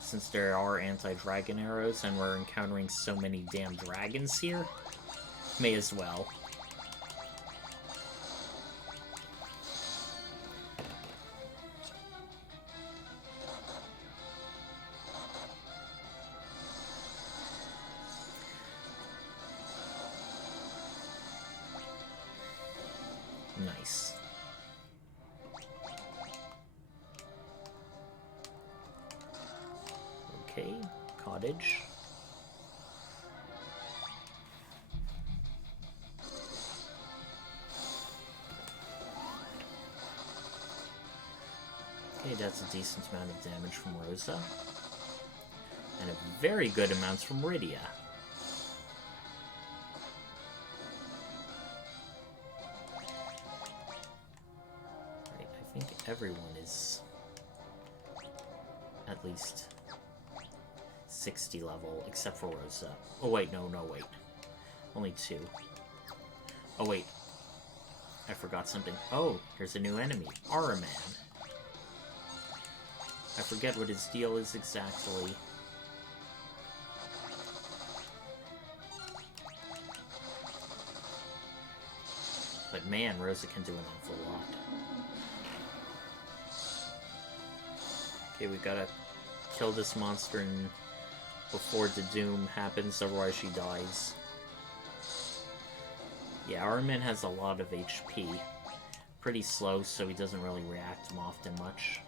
Since there are anti-dragon arrows and we're encountering so many damn dragons here, may as well. Nice. Okay, cottage. Okay, that's a decent amount of damage from Rosa. And a very good amount from Rydia. Right, I think everyone is at least 60 level, except for Rosa. Oh wait, no, wait. Only 2. Oh wait. I forgot something. Oh, here's a new enemy. Araman. I forget what his deal is exactly. But man, Rosa can do an awful lot. Okay, we gotta kill this monster before the doom happens, otherwise she dies. Yeah, Araman has a lot of HP. Pretty slow, so he doesn't really react often much.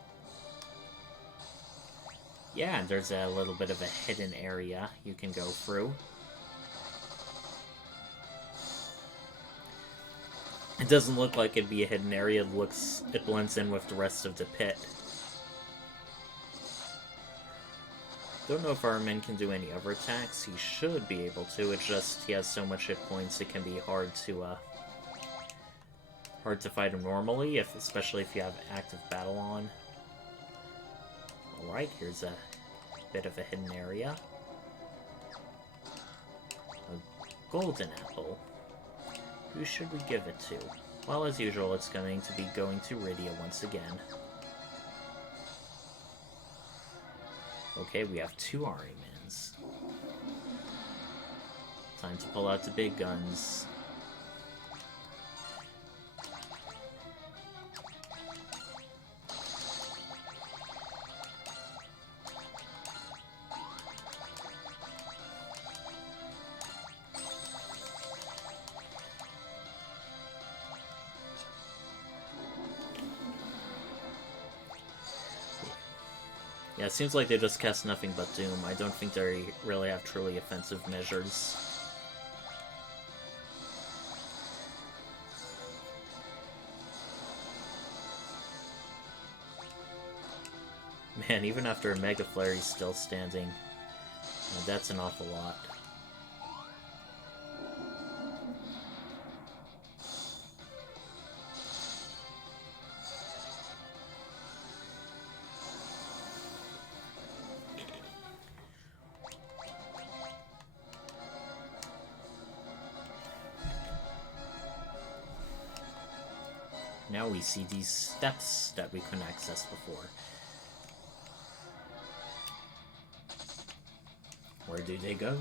Yeah, there's a little bit of a hidden area you can go through. It doesn't look like it'd be a hidden area, it blends in with the rest of the pit. Don't know if Araman can do any other attacks. He should be able to, it's just he has so much hit points it can be hard to fight him normally, especially if you have active battle on. Alright, here's a bit of a hidden area. A golden apple. Who should we give it to? Well, as usual, it's going to be going to Rydia once again. Okay, we have 2 Arimans. Time to pull out the big guns. Yeah, it seems like they just cast nothing but Doom. I don't think they really have truly offensive measures. Man, even after a Mega Flare, he's still standing. That's an awful lot. Now we see these steps that we couldn't access before. Where do they go?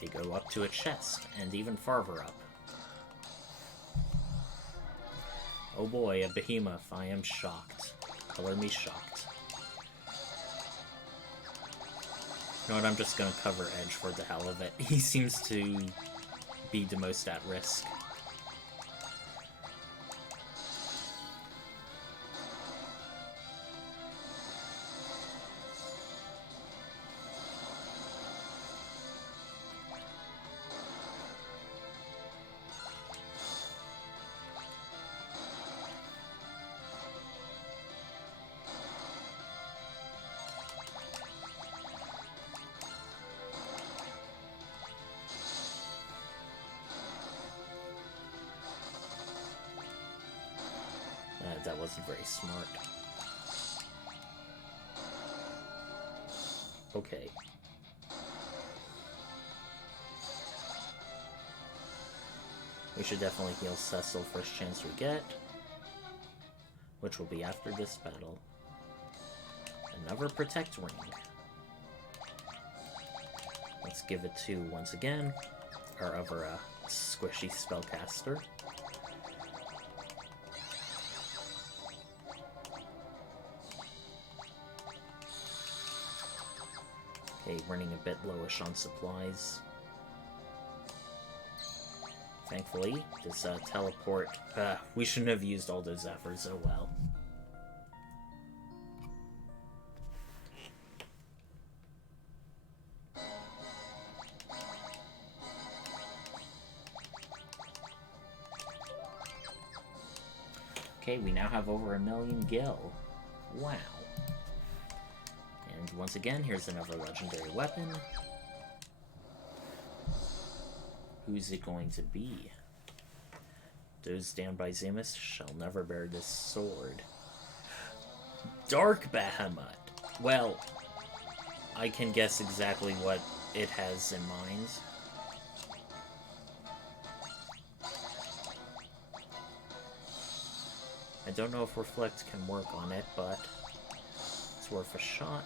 They go up to a chest, and even farther up. Oh boy, a behemoth. I am shocked. Color me shocked. You know what, I'm just gonna cover Edge for the hell of it. He seems to be the most at risk. That wasn't very smart. Okay. We should definitely heal Cecil first chance we get, which will be after this battle. Another Protect Ring. Let's give it to, once again, our other squishy spellcaster. Okay, running a bit lowish on supplies. Thankfully, this teleport... we shouldn't have used all those efforts, oh well. Okay, we now have over 1 million gil. Wow. And once again, here's another legendary weapon. Who's it going to be? Those damned by Zeromus shall never bear this sword. Dark Bahamut! Well, I can guess exactly what it has in mind. I don't know if Reflect can work on it, but it's worth a shot.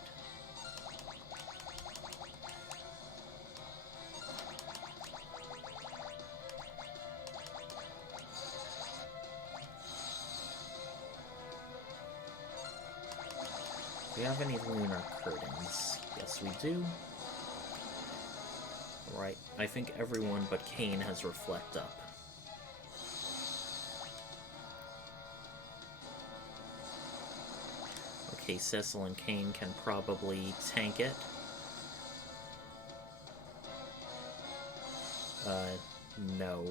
Do we have any lunar curtains? Yes, we do. Right, I think everyone but Kane has Reflect up. Okay, Cecil and Kane can probably tank it. No.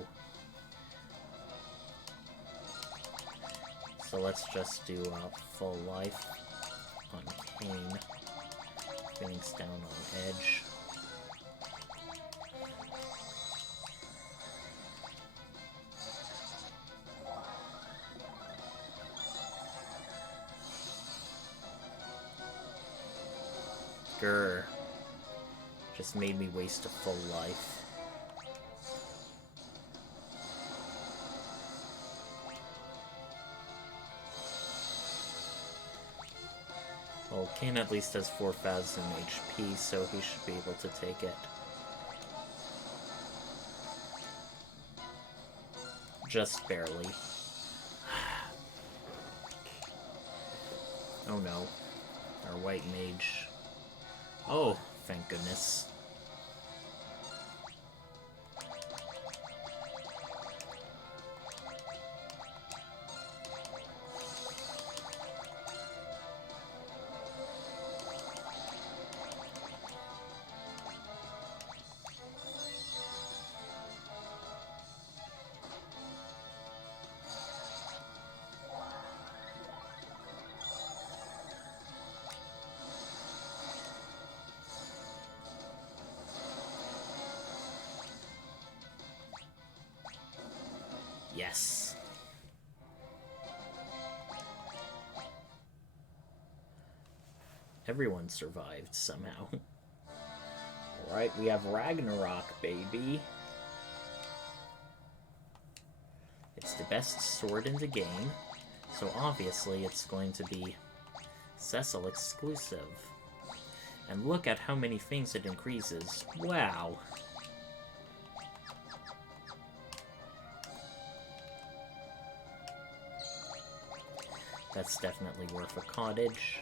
So let's just do full life on Kane. Phoenix down on Edge. Grr. Just made me waste a full life. Well, Kane at least has 4,000 HP, so he should be able to take it. Just barely. Oh no. Our white mage. Oh, thank goodness. Yes. Everyone survived somehow. Alright, we have Ragnarok, baby. It's the best sword in the game, so obviously it's going to be Cecil exclusive. And look at how many things it increases. Wow. That's definitely worth a cottage.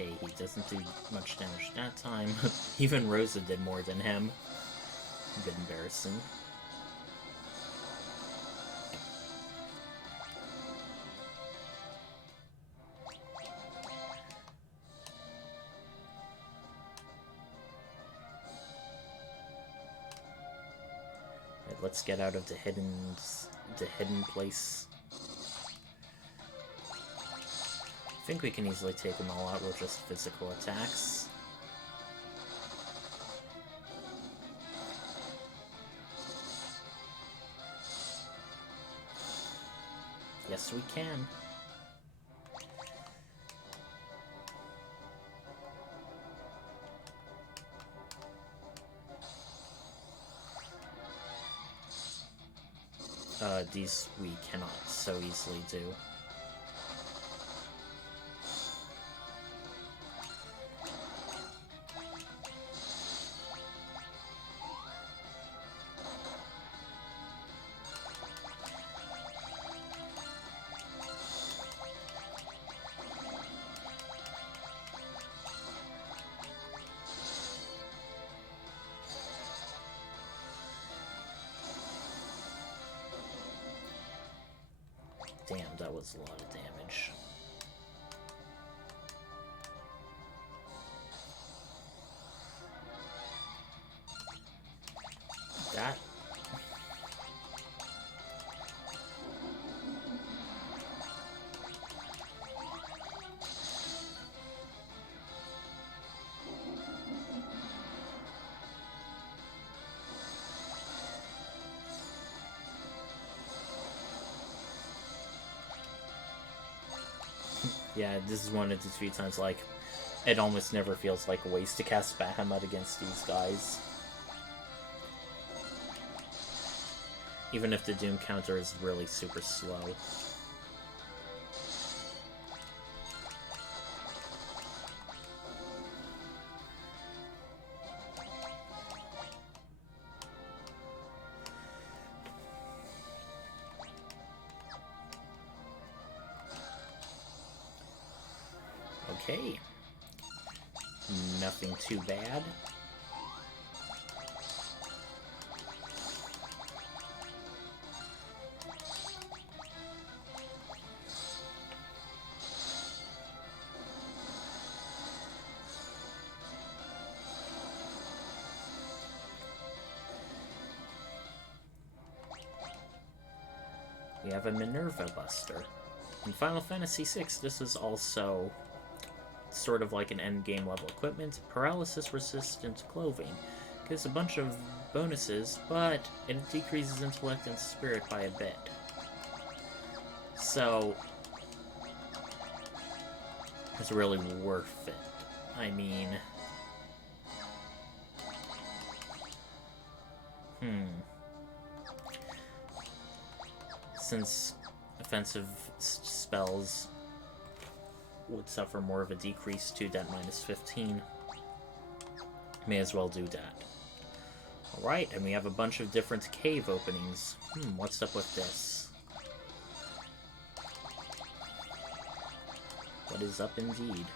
Okay, he doesn't do much damage that time. Even Rosa did more than him. A bit embarrassing. Right, let's get out of the hidden place. I think we can easily take them all out with just physical attacks. Yes, we can. These we cannot so easily do. Damn, that was a lot of damage. That... Yeah, this is one of the few times, like, it almost never feels like a waste to cast Bahamut against these guys. Even if the Doom counter is really super slow. Okay. Nothing too bad. We have a Minerva Buster. In Final Fantasy VI, this is also sort of like an endgame level equipment. Paralysis resistant clothing gives a bunch of bonuses, but it decreases intellect and spirit by a bit. So it's really worth it. I mean, since offensive spells would suffer more of a decrease to that -15, may as well do that. Alright, and we have a bunch of different cave openings. What's up with this? What is up indeed?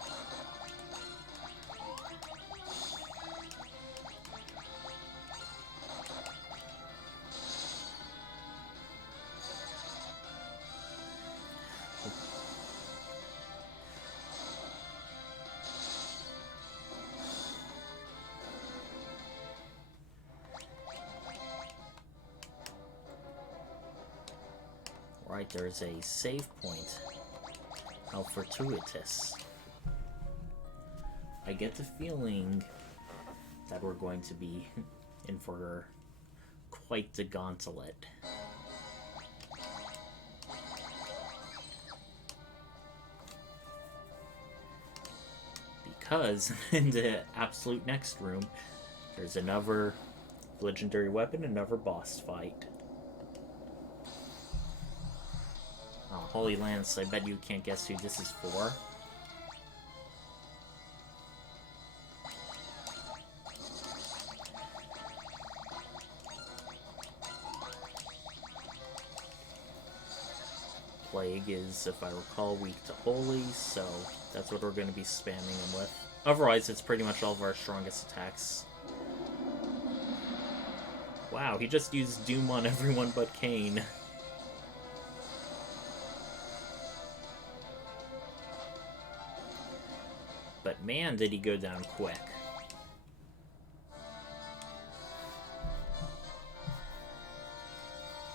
Right, there's a save point. How fortuitous. I get the feeling that we're going to be in for quite the gauntlet. Because in the absolute next room, there's another legendary weapon, another boss fight. Oh, Holy Lance, I bet you can't guess who this is for. Plague is, if I recall, weak to Holy, so that's what we're going to be spamming him with. Otherwise, it's pretty much all of our strongest attacks. Wow, he just used Doom on everyone but Kane. But man, did he go down quick.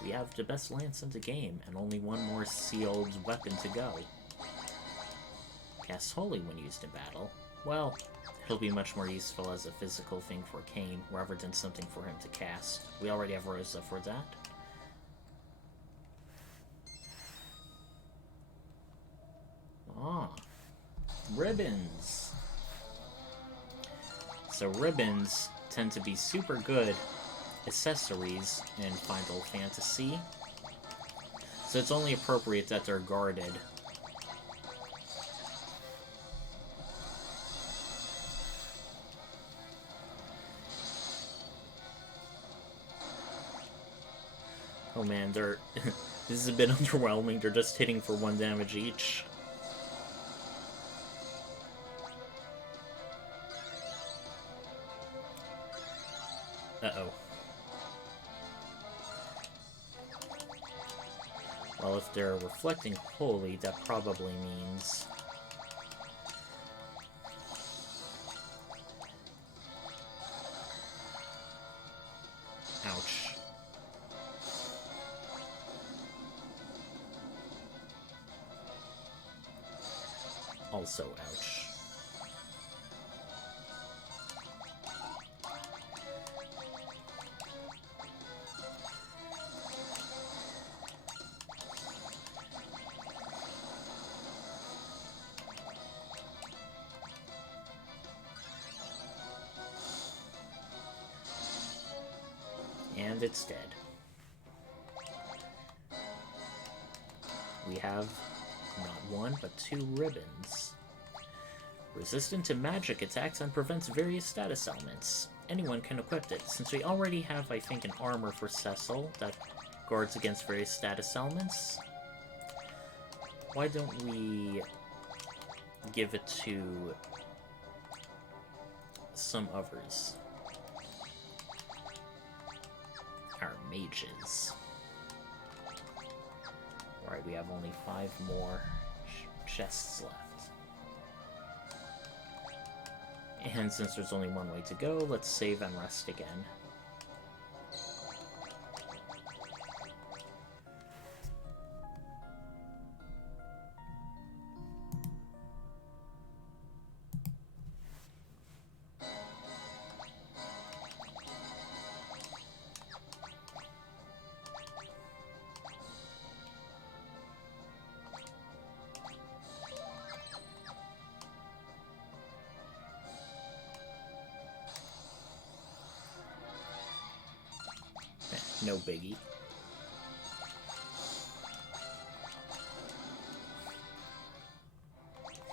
We have the best lance in the game, and only one more sealed weapon to go. Cast Holy when used in battle. Well, it'll be much more useful as a physical thing for Kane, rather than something for him to cast. We already have Rosa for that. Ah, ribbons! So ribbons tend to be super good accessories in Final Fantasy, so it's only appropriate that they're guarded. Oh man, they're this is a bit underwhelming. They're just hitting for 1 damage each. Uh-oh. Well, if they're reflecting Holy, that probably means... Ouch. Also ouch. And it's dead. We have not 1, but 2 ribbons. Resistant to magic attacks and prevents various status elements. Anyone can equip it. Since we already have, I think, an armor for Cecil that guards against various status elements, why don't we give it to some others? Our mages. Alright, we have only 5 more chests left. And since there's only one way to go, let's save and rest again. No biggie.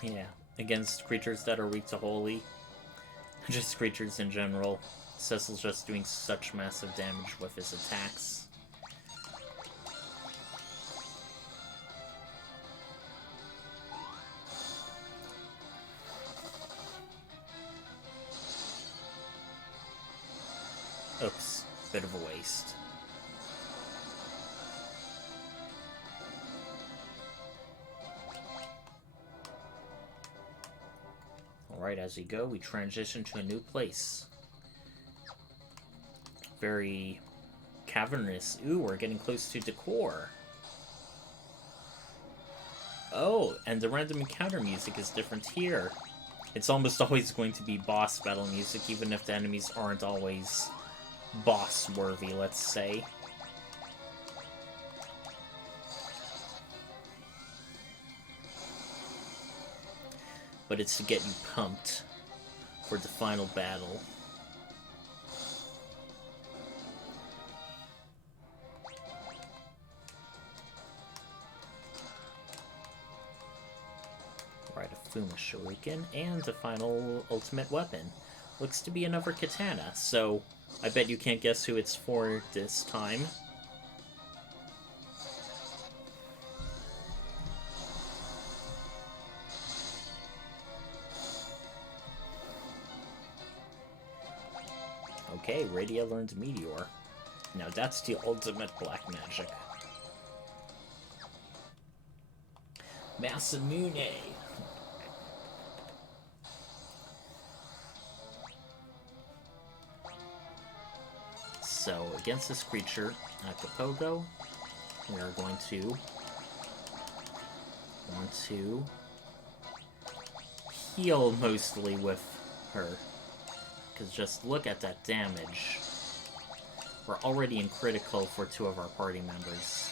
Yeah, against creatures that are weak to Holy. Just creatures in general. Cecil's just doing such massive damage with his attacks. Oops, bit of a waste. Alright, as we go, we transition to a new place. Very cavernous. Ooh, we're getting close to decor. Oh, and the random encounter music is different here. It's almost always going to be boss battle music, even if the enemies aren't always boss-worthy, let's say. But it's to get you pumped for the final battle. Right, a Fuma Shuriken, and the final ultimate weapon. Looks to be another katana, so I bet you can't guess who it's for this time. Okay, Radia learns Meteor. Now that's the ultimate black magic. Masamune! So, against this creature, Akapogo, we are going to want to heal mostly with her. Because just look at that damage. We're already in critical for 2 of our party members.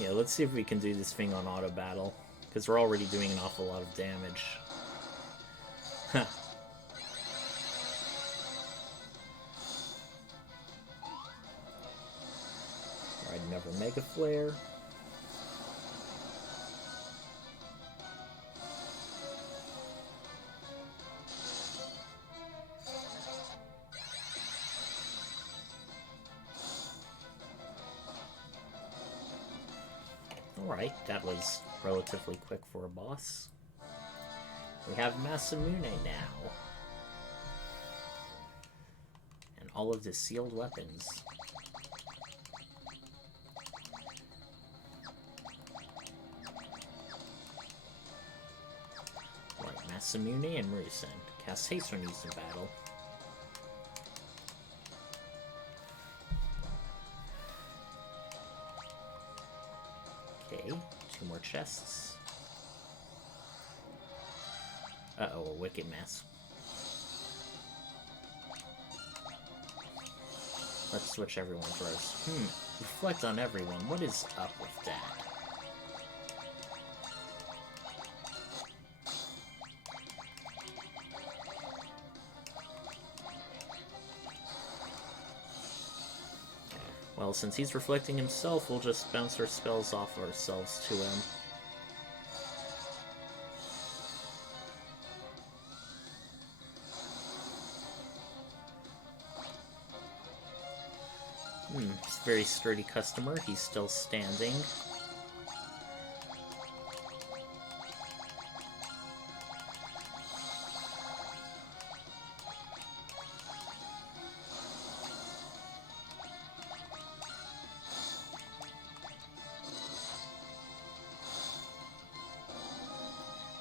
Yeah, let's see if we can do this thing on auto battle, because we're already doing an awful lot of damage. Huh. Alright, another Mega Flare. Alright, that was relatively quick for a boss. We have Masamune now. And all of the sealed weapons. Right, Masamune and Murusen. Cast haste when used in battle. Okay, 2 more chests. Uh-oh, a Wicked Mask. Let's switch everyone's rows. Reflect on everyone. What is up with that? Well, since he's reflecting himself, we'll just bounce our spells off ourselves to him. He's a very sturdy customer. He's still standing.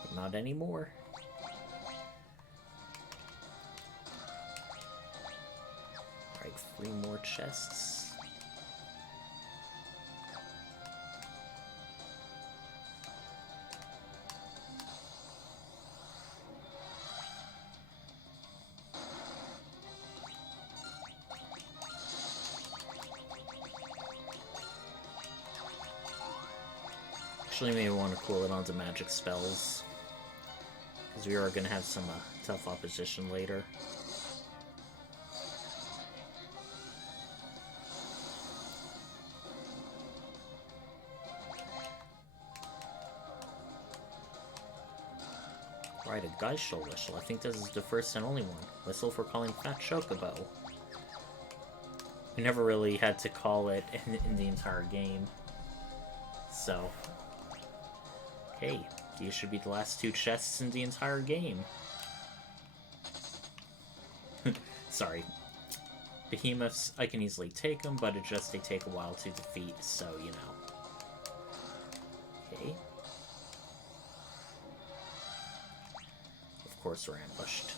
But not anymore. Alright, 3 more chests. Actually, maybe want to cool it onto magic spells, because we are going to have some tough opposition later. Right, a Geishel Whistle. I think this is the first and only one. Whistle for calling Fat Chocobo. We never really had to call it in the entire game. So... hey, these should be the last 2 chests in the entire game. Sorry. behemoths, I can easily take them, but they take a while to defeat, so, you know. Okay. Of course we're ambushed.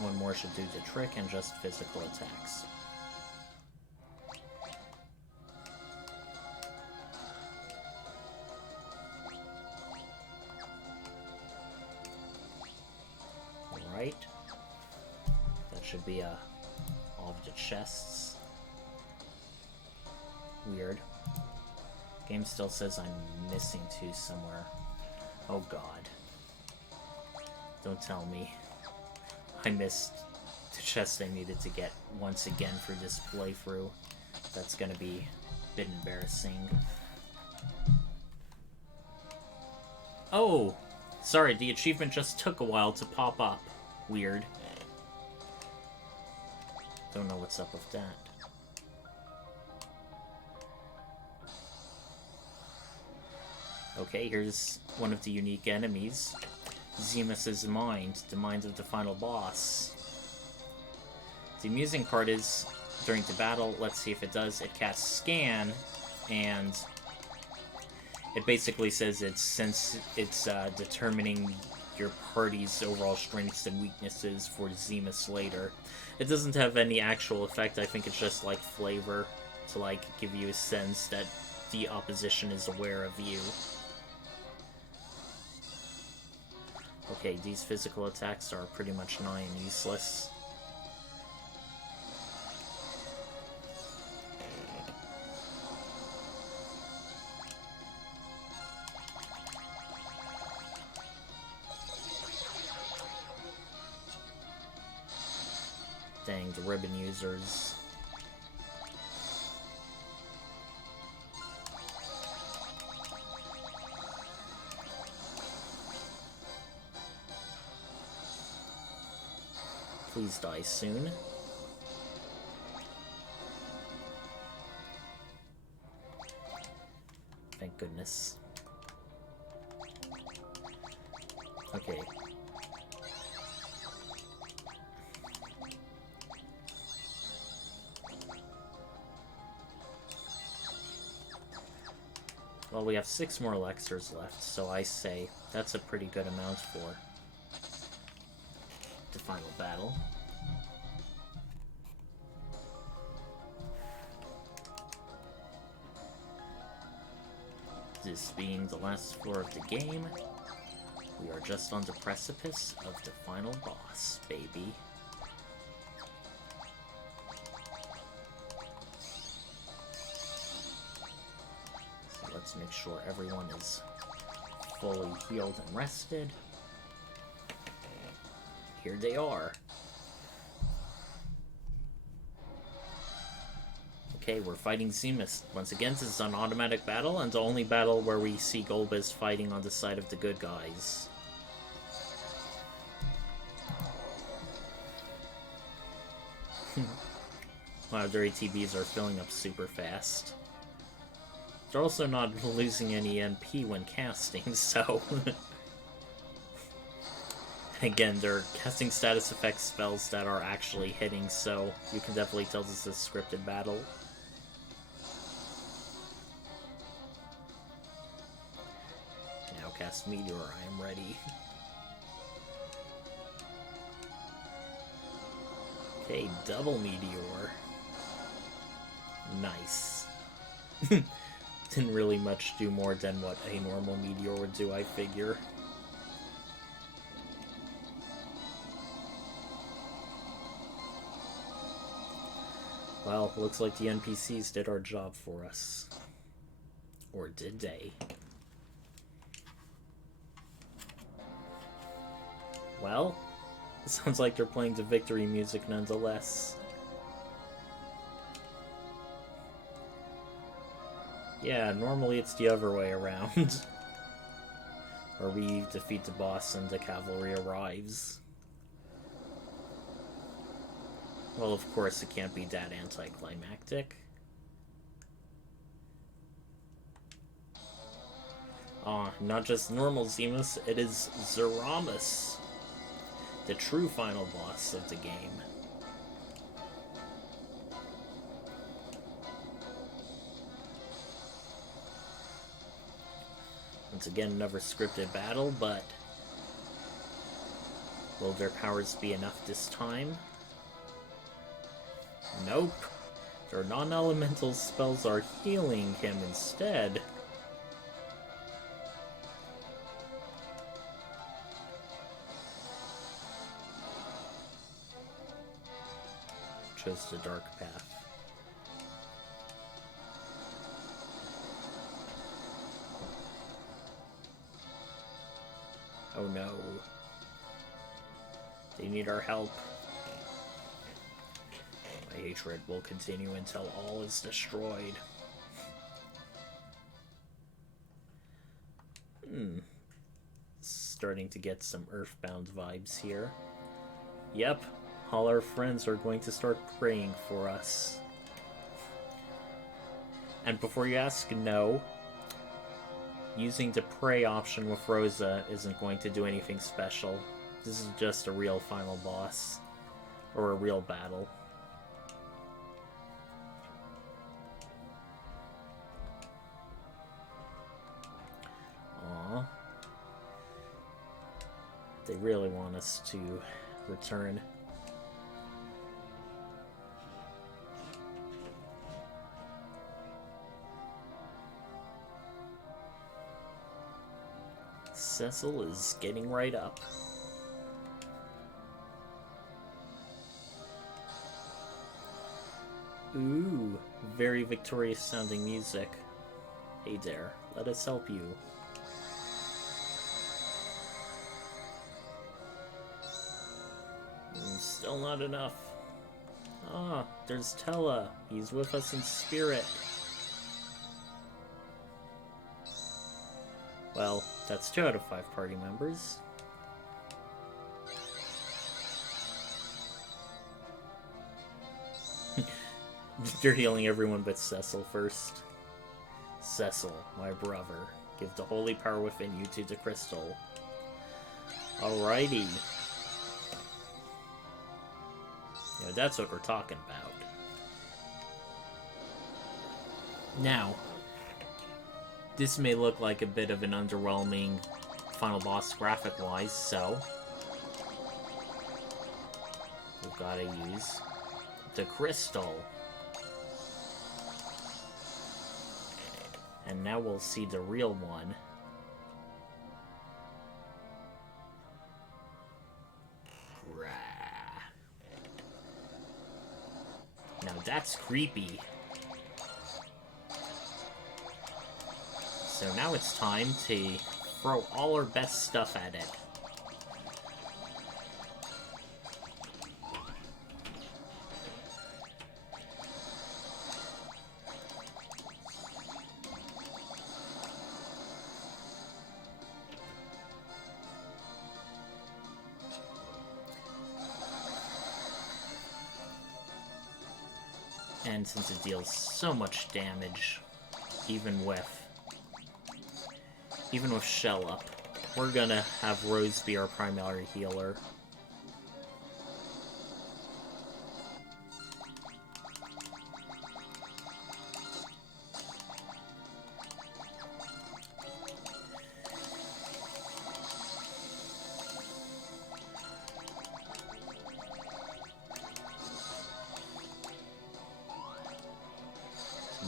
One more should do the trick, and just physical attacks. Alright. That should be all of the chests. Weird. Game still says I'm missing 2 somewhere. Oh god. Don't tell me I missed the chest I needed to get once again for this playthrough. That's gonna be a bit embarrassing. Oh! Sorry, the achievement just took a while to pop up. Weird. Don't know what's up with that. Okay, here's one of the unique enemies. Zeromus's mind, the mind of the final boss. The amusing part is, during the battle, let's see if it does, it casts Scan, and it basically says since it's determining your party's overall strengths and weaknesses for Zeromus later. It doesn't have any actual effect, I think it's just like flavor to like give you a sense that the opposition is aware of you. Okay, these physical attacks are pretty much nigh and useless. Dang, the ribbon users. Please die soon. Thank goodness. Okay. Well, we have 6 more elixirs left, so I say that's a pretty good amount for the final battle. This being the last floor of the game, we are just on the precipice of the final boss, baby. So let's make sure everyone is fully healed and rested. Here they are. Okay, we're fighting Zeromus. Once again, this is an automatic battle, and the only battle where we see Golbez fighting on the side of the good guys. Wow, their ATBs are filling up super fast. They're also not losing any MP when casting, so... Again, they're casting status effect spells that are actually hitting, so you can definitely tell this is a scripted battle. Now cast Meteor, I am ready. Okay, double Meteor. Nice. Didn't really much do more than what a normal Meteor would do, I figure. Well, looks like the NPCs did our job for us. Or did they? Well, it sounds like they're playing the victory music nonetheless. Yeah, normally it's the other way around. Where we defeat the boss and the cavalry arrives. Well, of course it can't be that anticlimactic. Not just normal Zeromus, it is Zeromus, the true final boss of the game. Once again, another scripted battle, but will their powers be enough this time? Nope. Their non-elemental spells are healing him instead. Chose the dark path. Oh no. They need our help. My hatred will continue until all is destroyed. Starting to get some Earthbound vibes here. Yep, all our friends are going to start praying for us. And before you ask, no. Using the pray option with Rosa isn't going to do anything special. This is just a real final boss. Or a real battle. Aww. They really want us to return. Cecil is getting right up. Ooh, very victorious sounding music. Hey there, let us help you. Still not enough. Ah, there's Tella. He's with us in spirit. Well, that's 2 out of 5 party members. You're healing everyone but Cecil first. Cecil, my brother, give the holy power within you to the crystal. Alrighty. Yeah, that's what we're talking about. Now, this may look like a bit of an underwhelming final boss graphic-wise, so we've got to use the crystal. And now we'll see the real one. Now that's creepy. So now it's time to throw all our best stuff at it. And since it deals so much damage, even with Shell Up, we're gonna have Rose be our primary healer.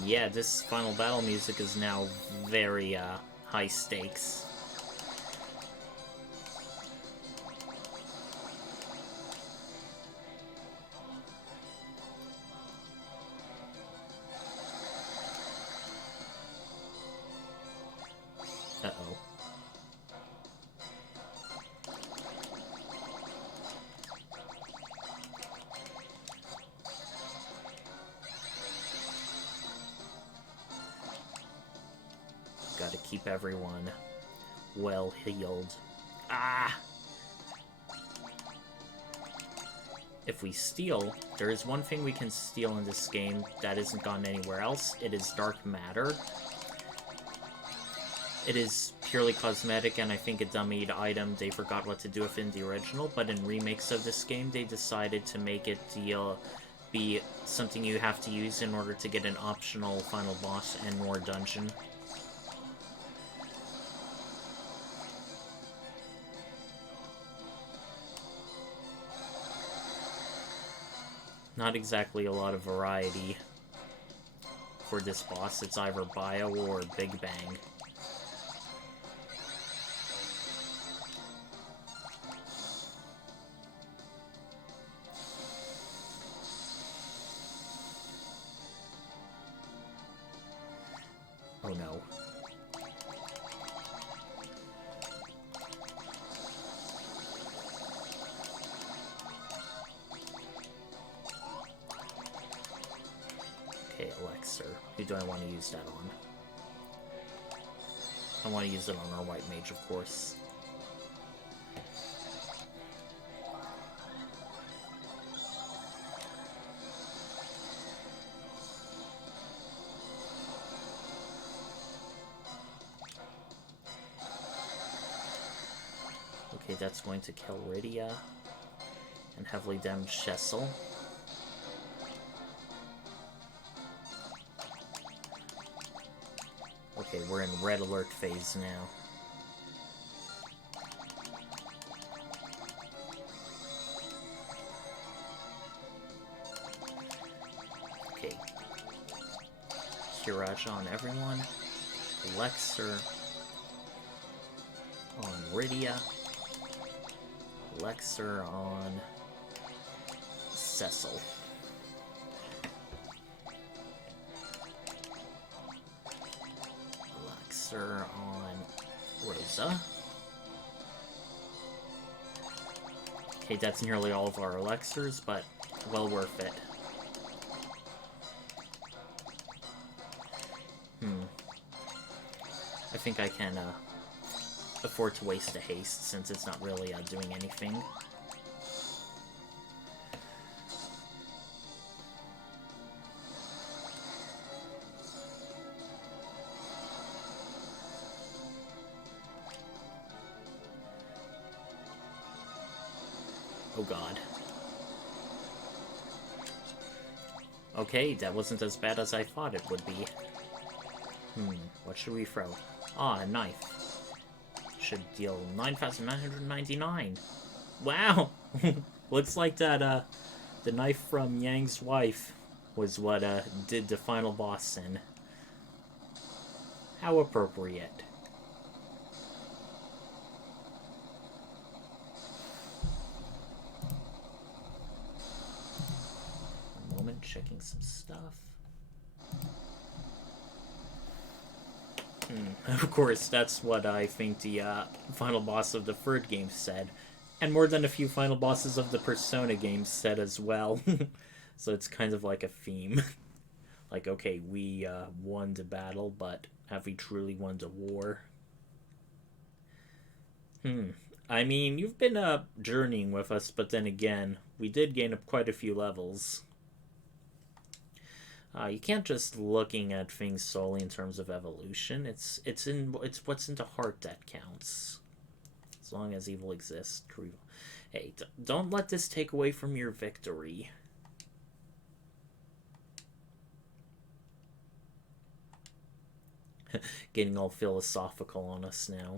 Yeah, this final battle music is now very, high stakes. gotta keep everyone well healed. Ah! If we steal, there is one thing we can steal in this game that isn't gone anywhere else. It is dark matter. It is purely cosmetic, and I think a dummied item they forgot what to do with in the original, but in remakes of this game, they decided to make it be something you have to use in order to get an optional final boss and more dungeon. Not exactly a lot of variety for this boss. It's either Bio or Big Bang. Oh no. Okay, Elixir. Who do I want to use that on? I want to use it on our white mage, of course. Okay, that's going to kill Rydia and heavily damage Cecil. Okay, we're in red alert phase now. Okay. Kiraj on everyone. Elixir on Rydia. Elixir on Cecil. Elixir on Rosa. Okay, that's nearly all of our elixirs, but well worth it. I think I can afford to waste a haste since it's not really doing anything. Oh god. Okay, that wasn't as bad as I thought it would be. What should we throw? Ah, a knife. Should deal 9,999. Wow! Looks like that, the knife from Yang's wife was what, did the final boss in. How appropriate. One moment, checking some stuff. Of course, that's what I think the final boss of the third game said. And more than a few final bosses of the Persona games said as well. So it's kind of like a theme. Like, okay, we won the battle, but have we truly won the war? I mean, you've been journeying with us, but then again, we did gain up quite a few levels. You can't just looking at things solely in terms of evolution. It's what's in the heart that counts. As long as evil exists, true evil. Hey, don't let this take away from your victory. Getting all philosophical on us now.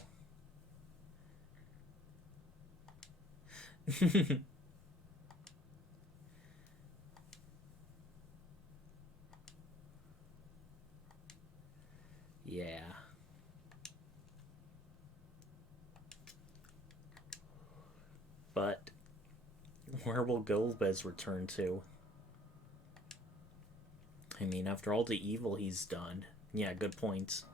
Yeah. But where will Golbez return to? I mean, after all the evil he's done. Yeah, good point.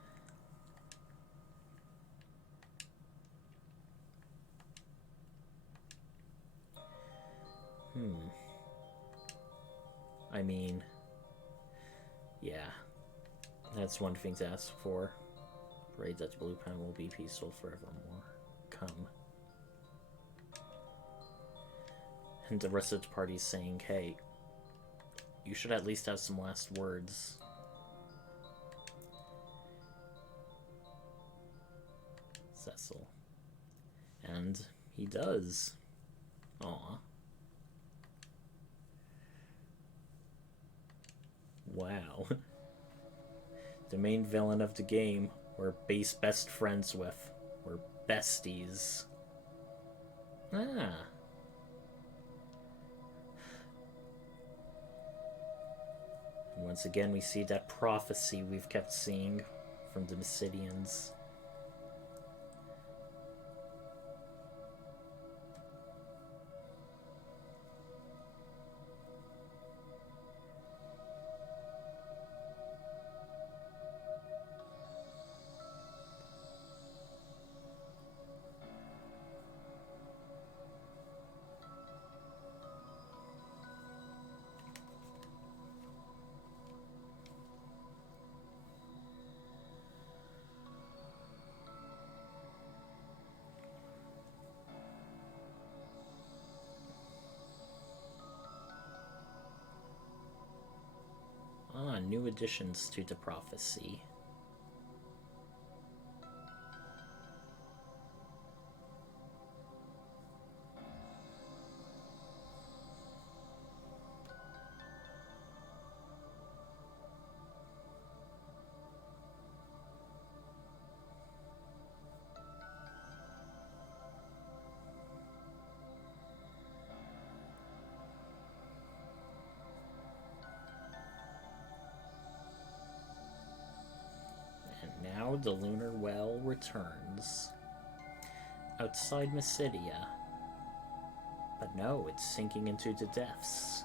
I mean, yeah. That's one thing to ask for. Pray that the Blue Pen will be peaceful forevermore. Come. And the rest of the party's saying, hey, you should at least have some last words. Cecil. And he does. Aw. Wow. The main villain of the game we're best friends with. We're besties. Ah. And once again we see that prophecy we've kept seeing from the Mysidians. New additions to the prophecy. Now the lunar well returns. Outside Mysidia. But no, it's sinking into the depths.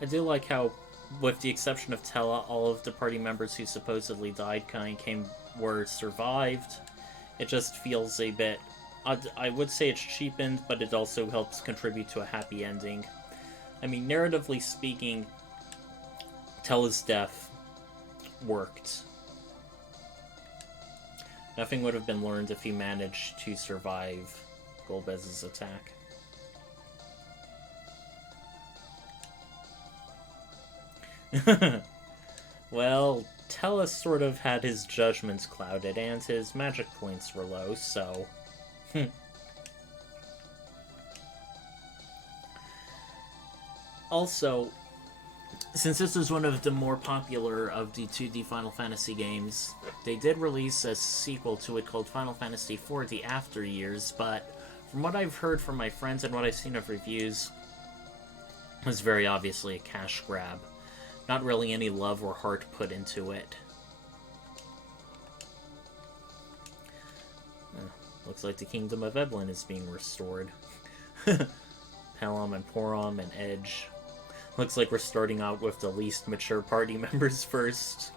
I do like how, with the exception of Tella, all of the party members who supposedly died were survived. It just feels a bit... I would say it's cheapened, but it also helps contribute to a happy ending. I mean, narratively speaking, Tella's death worked. Nothing would have been learned if he managed to survive Golbez's attack. Well, Tella sort of had his judgments clouded, and his magic points were low, so... Also, since this is one of the more popular of the 2D Final Fantasy games, they did release a sequel to it called Final Fantasy IV: The After Years, but from what I've heard from my friends and what I've seen of reviews, it was very obviously a cash grab. Not really any love or heart put into it. Looks like the Kingdom of Evelyn is being restored. Pelham and Porom and Edge. Looks like we're starting out with the least mature party members first.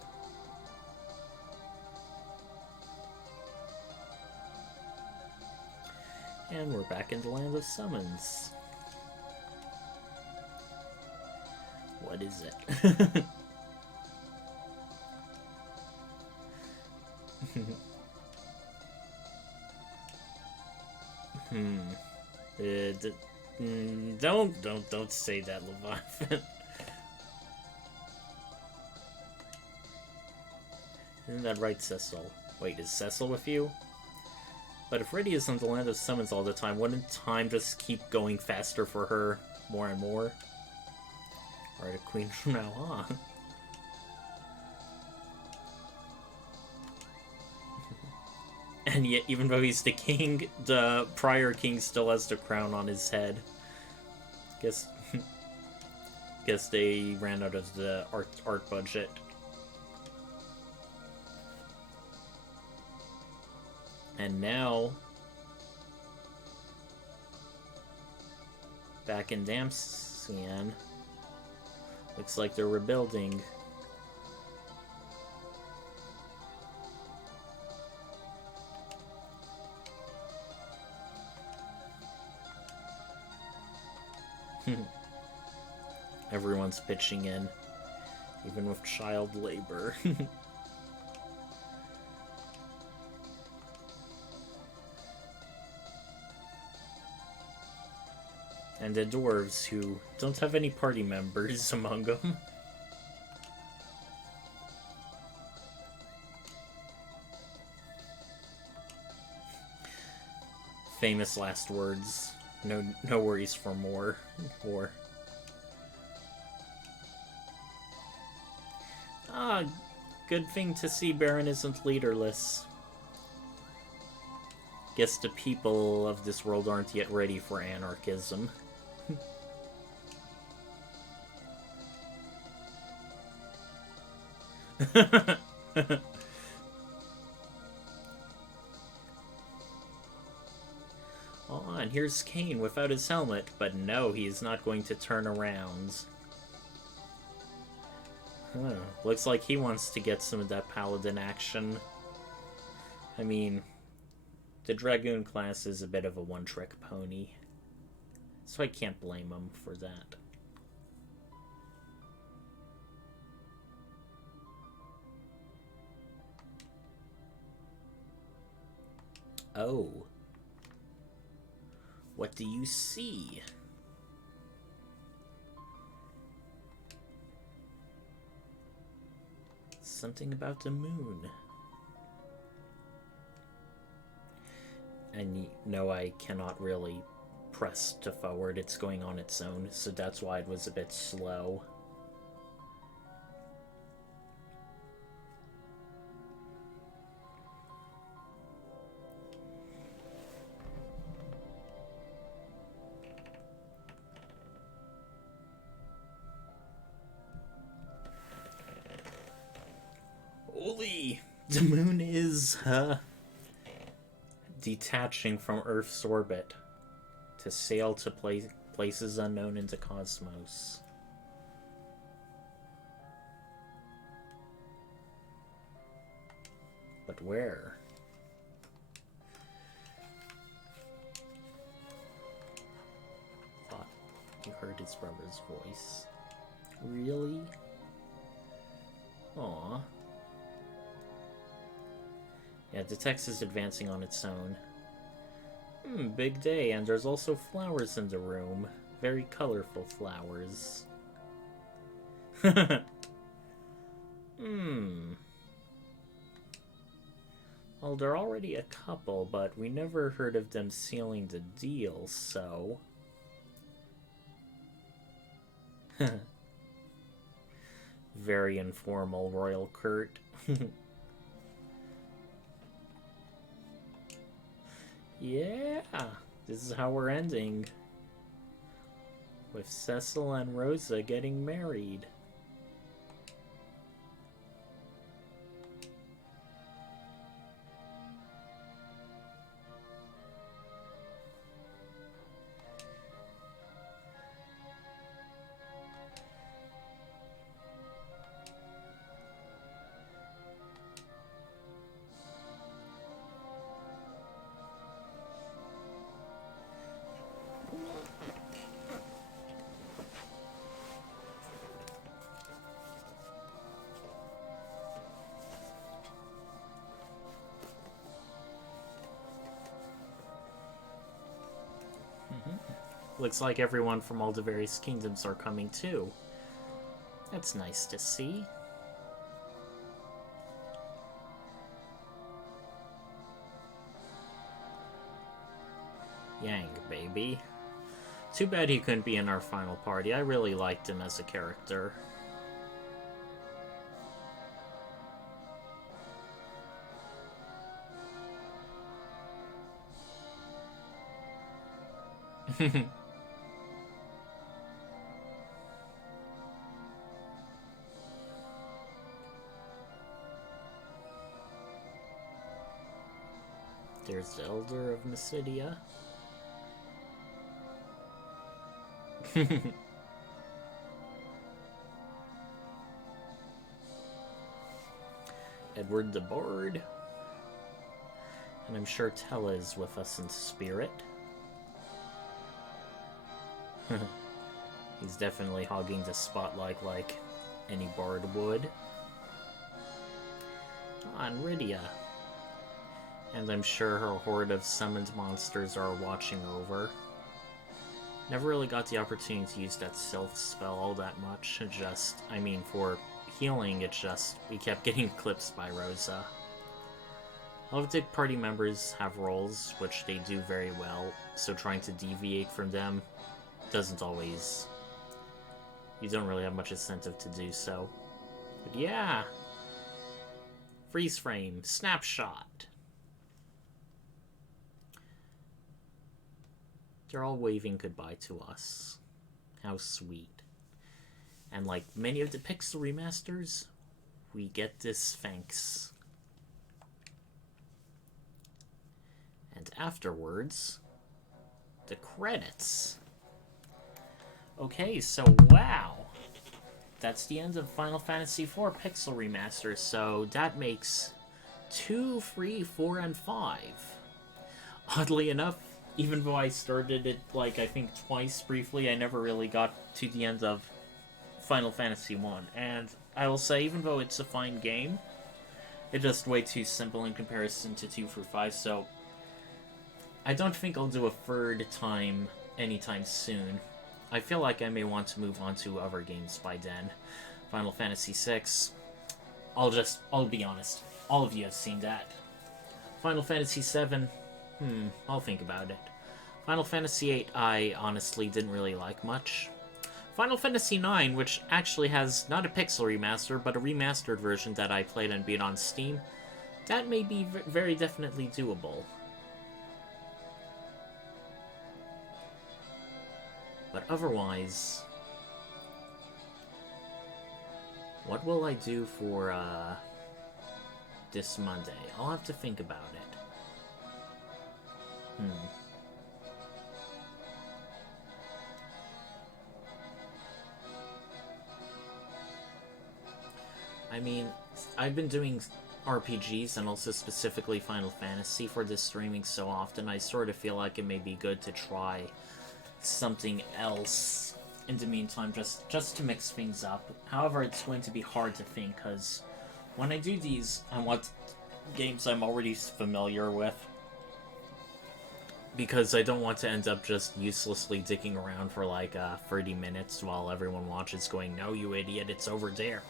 And we're back in the Land of Summons. What is it? Don't say that, Leviathan. Isn't that right, Cecil? Wait, is Cecil with you? But if Riddy is in the Land of Summons all the time, wouldn't time just keep going faster for her more and more? Alright, a queen from now on. And yet, even though he's the king, the prior king still has the crown on his head. Guess they ran out of the art budget. And now, back in Damcian, looks like they're rebuilding. Everyone's pitching in, even with child labor. And the dwarves, who don't have any party members among them. Famous last words. No worries for more. War. Ah, good thing to see Baron isn't leaderless. Guess the people of this world aren't yet ready for anarchism. Oh, and here's Kane without his helmet, but no, he is not going to turn around. Huh. Looks like he wants to get some of that paladin action. I mean, the Dragoon class is a bit of a one-trick pony, so I can't blame him for that. Oh. What do you see? Something about the moon. And no, I cannot really press to forward. It's going on its own, so that's why it was a bit slow. Holy! The moon is, detaching from Earth's orbit to sail to places unknown in the cosmos. But where? Thought you heard his brother's voice. Really? Aww. Yeah, the text is advancing on its own. Big day, and there's also flowers in the room. Very colorful flowers. Well, there are already a couple, but we never heard of them sealing the deal, so... Very informal, Royal Kurt. Yeah, this is how we're ending. With Cecil and Rosa getting married. Looks like everyone from all the various kingdoms are coming too. That's nice to see. Yang, baby. Too bad he couldn't be in our final party. I really liked him as a character. There's the Elder of Mysidia. Edward the Bard. And I'm sure Tella is with us in spirit. He's definitely hogging the spotlight like any bard would. On Rydia. And I'm sure her horde of summoned monsters are watching over. Never really got the opportunity to use that stealth spell all that much. For healing, we kept getting eclipsed by Rosa. A lot of the party members have roles, which they do very well, so trying to deviate from them doesn't always... You don't really have much incentive to do so. But yeah! Freeze frame, snapshot! They're all waving goodbye to us. How sweet. And like many of the Pixel remasters, we get this Sphinx. And afterwards, the credits. Okay, so wow. That's the end of Final Fantasy IV Pixel Remaster, so that makes 2, 3, 4, and 5. Oddly enough, even though I started it, I think twice briefly, I never really got to the end of Final Fantasy 1. And I will say, even though it's a fine game, it's just way too simple in comparison to 2 through 5, so I don't think I'll do a third time anytime soon. I feel like I may want to move on to other games by then. Final Fantasy VI, I'll be honest, all of you have seen that. Final Fantasy VII, I'll think about it. Final Fantasy VIII, I honestly didn't really like much. Final Fantasy IX, which actually has not a pixel remaster, but a remastered version that I played and beat on Steam, that may be very definitely doable. But otherwise, what will I do for this Monday? I'll have to think about it. I mean, I've been doing RPGs and also specifically Final Fantasy for this streaming so often, I sort of feel like it may be good to try something else in the meantime, just to mix things up. However, it's going to be hard to think, because when I do these, I want games I'm already familiar with, because I don't want to end up just uselessly dicking around for 30 minutes while everyone watches going, "No, you idiot, it's over there."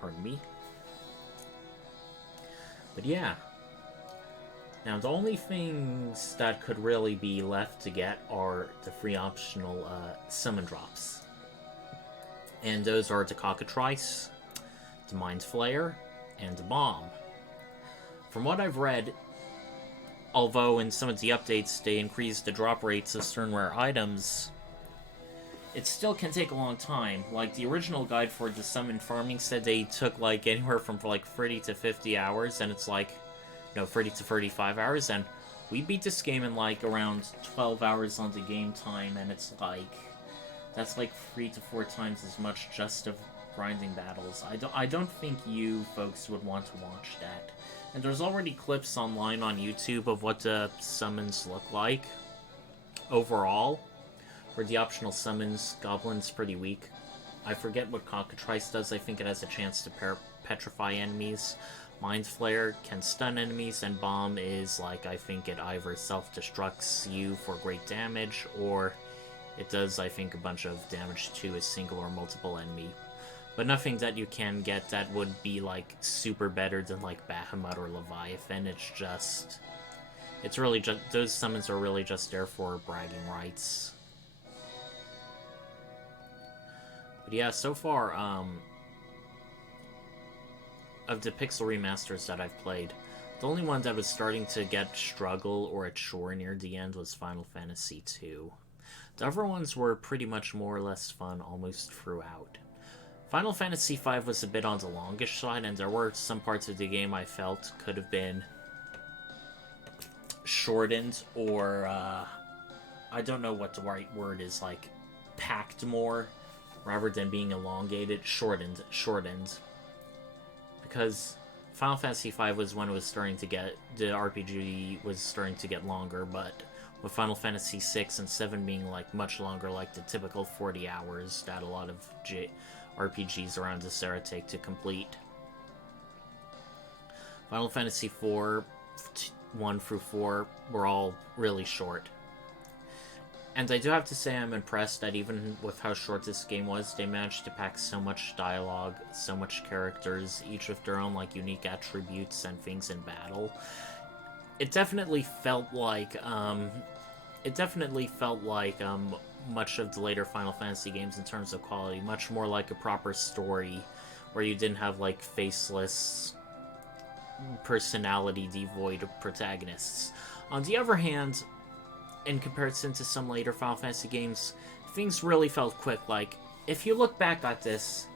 Pardon me. But yeah. Now, the only things that could really be left to get are the free optional summon drops. And those are the Cockatrice, the Mind Flayer, and the Bomb. From what I've read, although in some of the updates they increased the drop rates of certain rare items, it still can take a long time. Like, the original guide for the summon farming said they took anywhere from 30 to 50 hours, and it's 30 to 35 hours, and we beat this game in around 12 hours on the game time, and it's that's 3 to 4 times as much just of grinding battles. I don't think you folks would want to watch that. And there's already clips online on YouTube of what the summons look like overall. For the optional summons, Goblin's pretty weak. I forget what Cockatrice does. I think it has a chance to petrify enemies. Mind Flayer can stun enemies, and Bomb is I think it either self-destructs you for great damage, or it does, I think, a bunch of damage to a single or multiple enemy. But nothing that you can get that would be super better than Bahamut or Leviathan. It's really just, those summons are really just there for bragging rights. But yeah, so far, of the Pixel remasters that I've played, the only one that was starting to get struggle or a chore near the end was Final Fantasy II. The other ones were pretty much more or less fun almost throughout. Final Fantasy V was a bit on the longish side, and there were some parts of the game I felt could have been shortened, or I don't know what the right word is, packed more, rather than being elongated. Shortened. Because Final Fantasy V was when it was starting to get, the RPG was starting to get longer, but with Final Fantasy 6 and 7 being like much longer, like the typical 40 hours that a lot of RPGs around this era take to complete. Final Fantasy 4, 1 through 4 were all really short. And I do have to say I'm impressed that even with how short this game was, they managed to pack so much dialogue, so much characters, each with their own like unique attributes and things in battle. It definitely felt like much of the later Final Fantasy games in terms of quality, much more like a proper story where you didn't have like faceless, personality devoid protagonists. On the other hand, in comparison to some later Final Fantasy games, things really felt quick. Like, if you look back at this,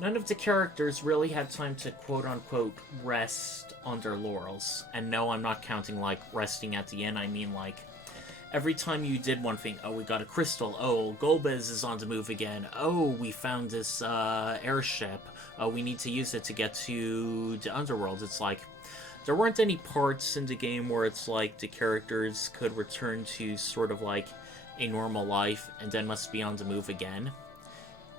none of the characters really had time to quote-unquote rest on their laurels. And no, I'm not counting, like, resting at the end. I mean, like, every time you did one thing, oh, we got a crystal, oh, Golbez is on the move again, oh, we found this airship, oh, we need to use it to get to the underworld. It's like, there weren't any parts in the game where it's like the characters could return to sort of like a normal life and then must be on the move again.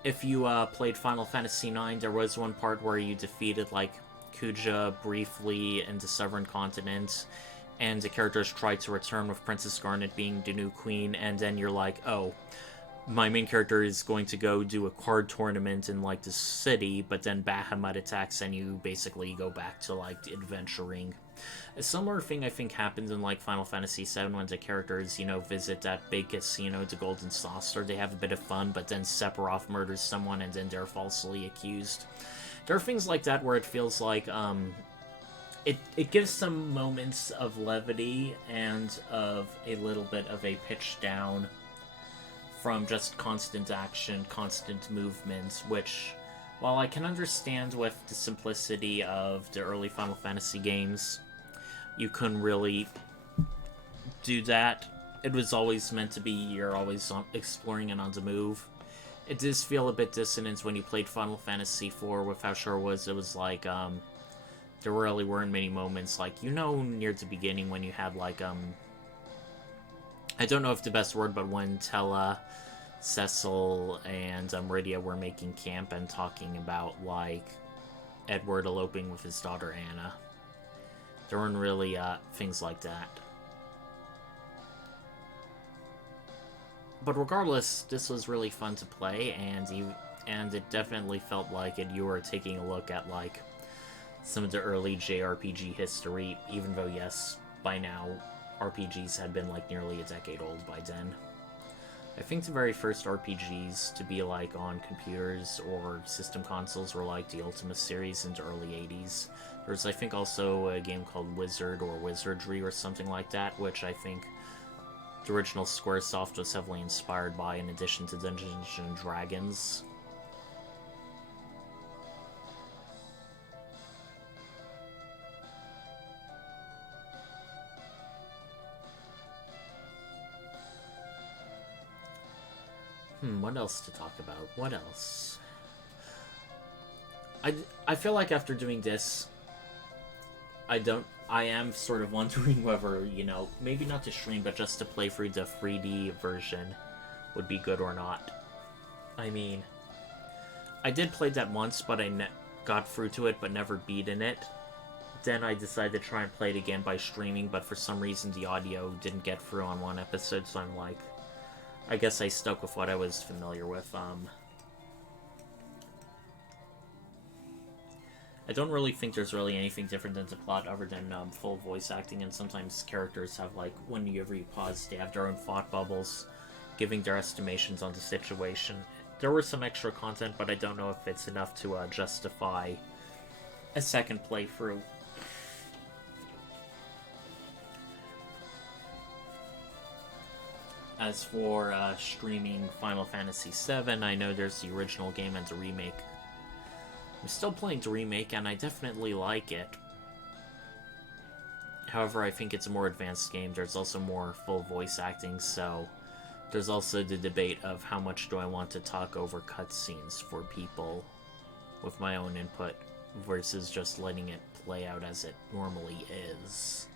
If you played Final Fantasy IX, there was one part where you defeated like Kuja briefly in the Southern Continent, and the characters tried to return with Princess Garnet being the new queen, and then you're like, oh, my main character is going to go do a card tournament in like the city, but then Bahamut attacks and you basically go back to like adventuring. A similar thing I think happens in like Final Fantasy VII when the characters, you know, visit that big casino, the Golden Saucer. They have a bit of fun, but then Sephiroth murders someone and then they're falsely accused. There are things like that where it feels like it gives some moments of levity and of a little bit of a pitch down from just constant action, constant movement, which, while I can understand with the simplicity of the early Final Fantasy games, you couldn't really do that. It was always meant to be you're always exploring and on the move. It does feel a bit dissonant when you played Final Fantasy IV with how sure it was like, there really weren't many moments, like, you know, near the beginning when you had, like, I don't know if the best word, but when Tella, Cecil, and Meridia were making camp and talking about, like, Edward eloping with his daughter Anna. There weren't really things like that. But regardless, this was really fun to play, and it definitely felt like you were taking a look at, like, some of the early JRPG history, even though, yes, by now, RPGs had been, like, nearly a decade old by then. I think the very first RPGs to be, like, on computers or system consoles were, like, the Ultima series in the early 80s. There's, I think, also a game called Wizard or Wizardry or something like that, which I think the original Squaresoft was heavily inspired by, in addition to Dungeons & Dragons. What else to talk about? What else? I feel like after doing this, I am sort of wondering whether, you know, maybe not to stream, but just to play through the 3D version would be good or not. I mean, I did play that once, but I got through to it, but never beaten it. Then I decided to try and play it again by streaming, but for some reason the audio didn't get through on one episode, so I'm like, I guess I stuck with what I was familiar with. I don't really think there's really anything different than the plot other than full voice acting, and sometimes characters have, like, whenever you pause, they have their own thought bubbles, giving their estimations on the situation. There was some extra content, but I don't know if it's enough to justify a second playthrough. As for streaming Final Fantasy VII, I know there's the original game and the remake. I'm still playing the remake, and I definitely like it. However, I think it's a more advanced game. There's also more full voice acting, so there's also the debate of how much do I want to talk over cutscenes for people with my own input versus just letting it play out as it normally is.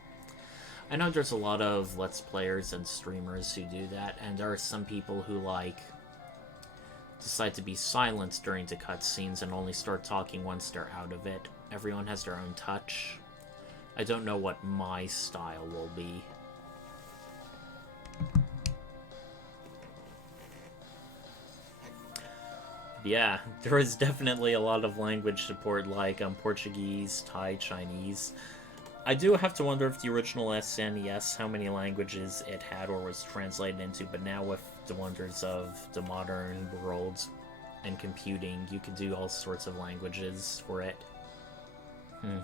I know there's a lot of Let's Players and streamers who do that, and there are some people who, like, decide to be silent during the cutscenes and only start talking once they're out of it. Everyone has their own touch. I don't know what my style will be. Yeah, there is definitely a lot of language support, like Portuguese, Thai, Chinese. I do have to wonder if the original SNES, how many languages it had or was translated into, but now with the wonders of the modern world and computing, you can do all sorts of languages for it. I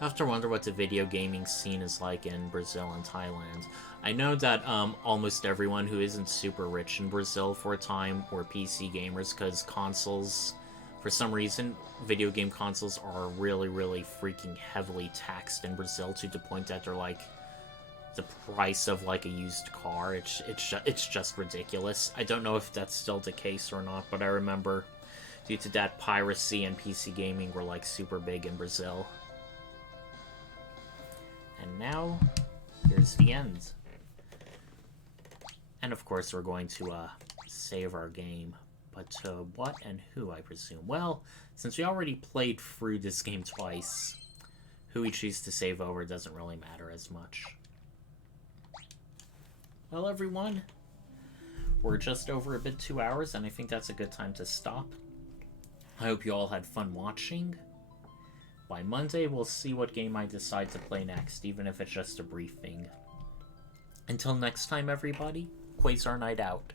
have to wonder what the video gaming scene is like in Brazil and Thailand. I know that almost everyone who isn't super rich in Brazil for a time were PC gamers, because consoles, for some reason, video game consoles are really, really freaking heavily taxed in Brazil, to the point that they're like the price of like a used car. It's just ridiculous. I don't know if that's still the case or not, but I remember due to that, piracy and PC gaming were like super big in Brazil. And now, here's the end. And of course we're going to save our game. But to what and who, I presume? Well, since we already played through this game twice, who we choose to save over doesn't really matter as much. Well, everyone, we're just over a bit 2 hours, and I think that's a good time to stop. I hope you all had fun watching. By Monday, we'll see what game I decide to play next, even if it's just a brief thing. Until next time, everybody, Quasar Night out.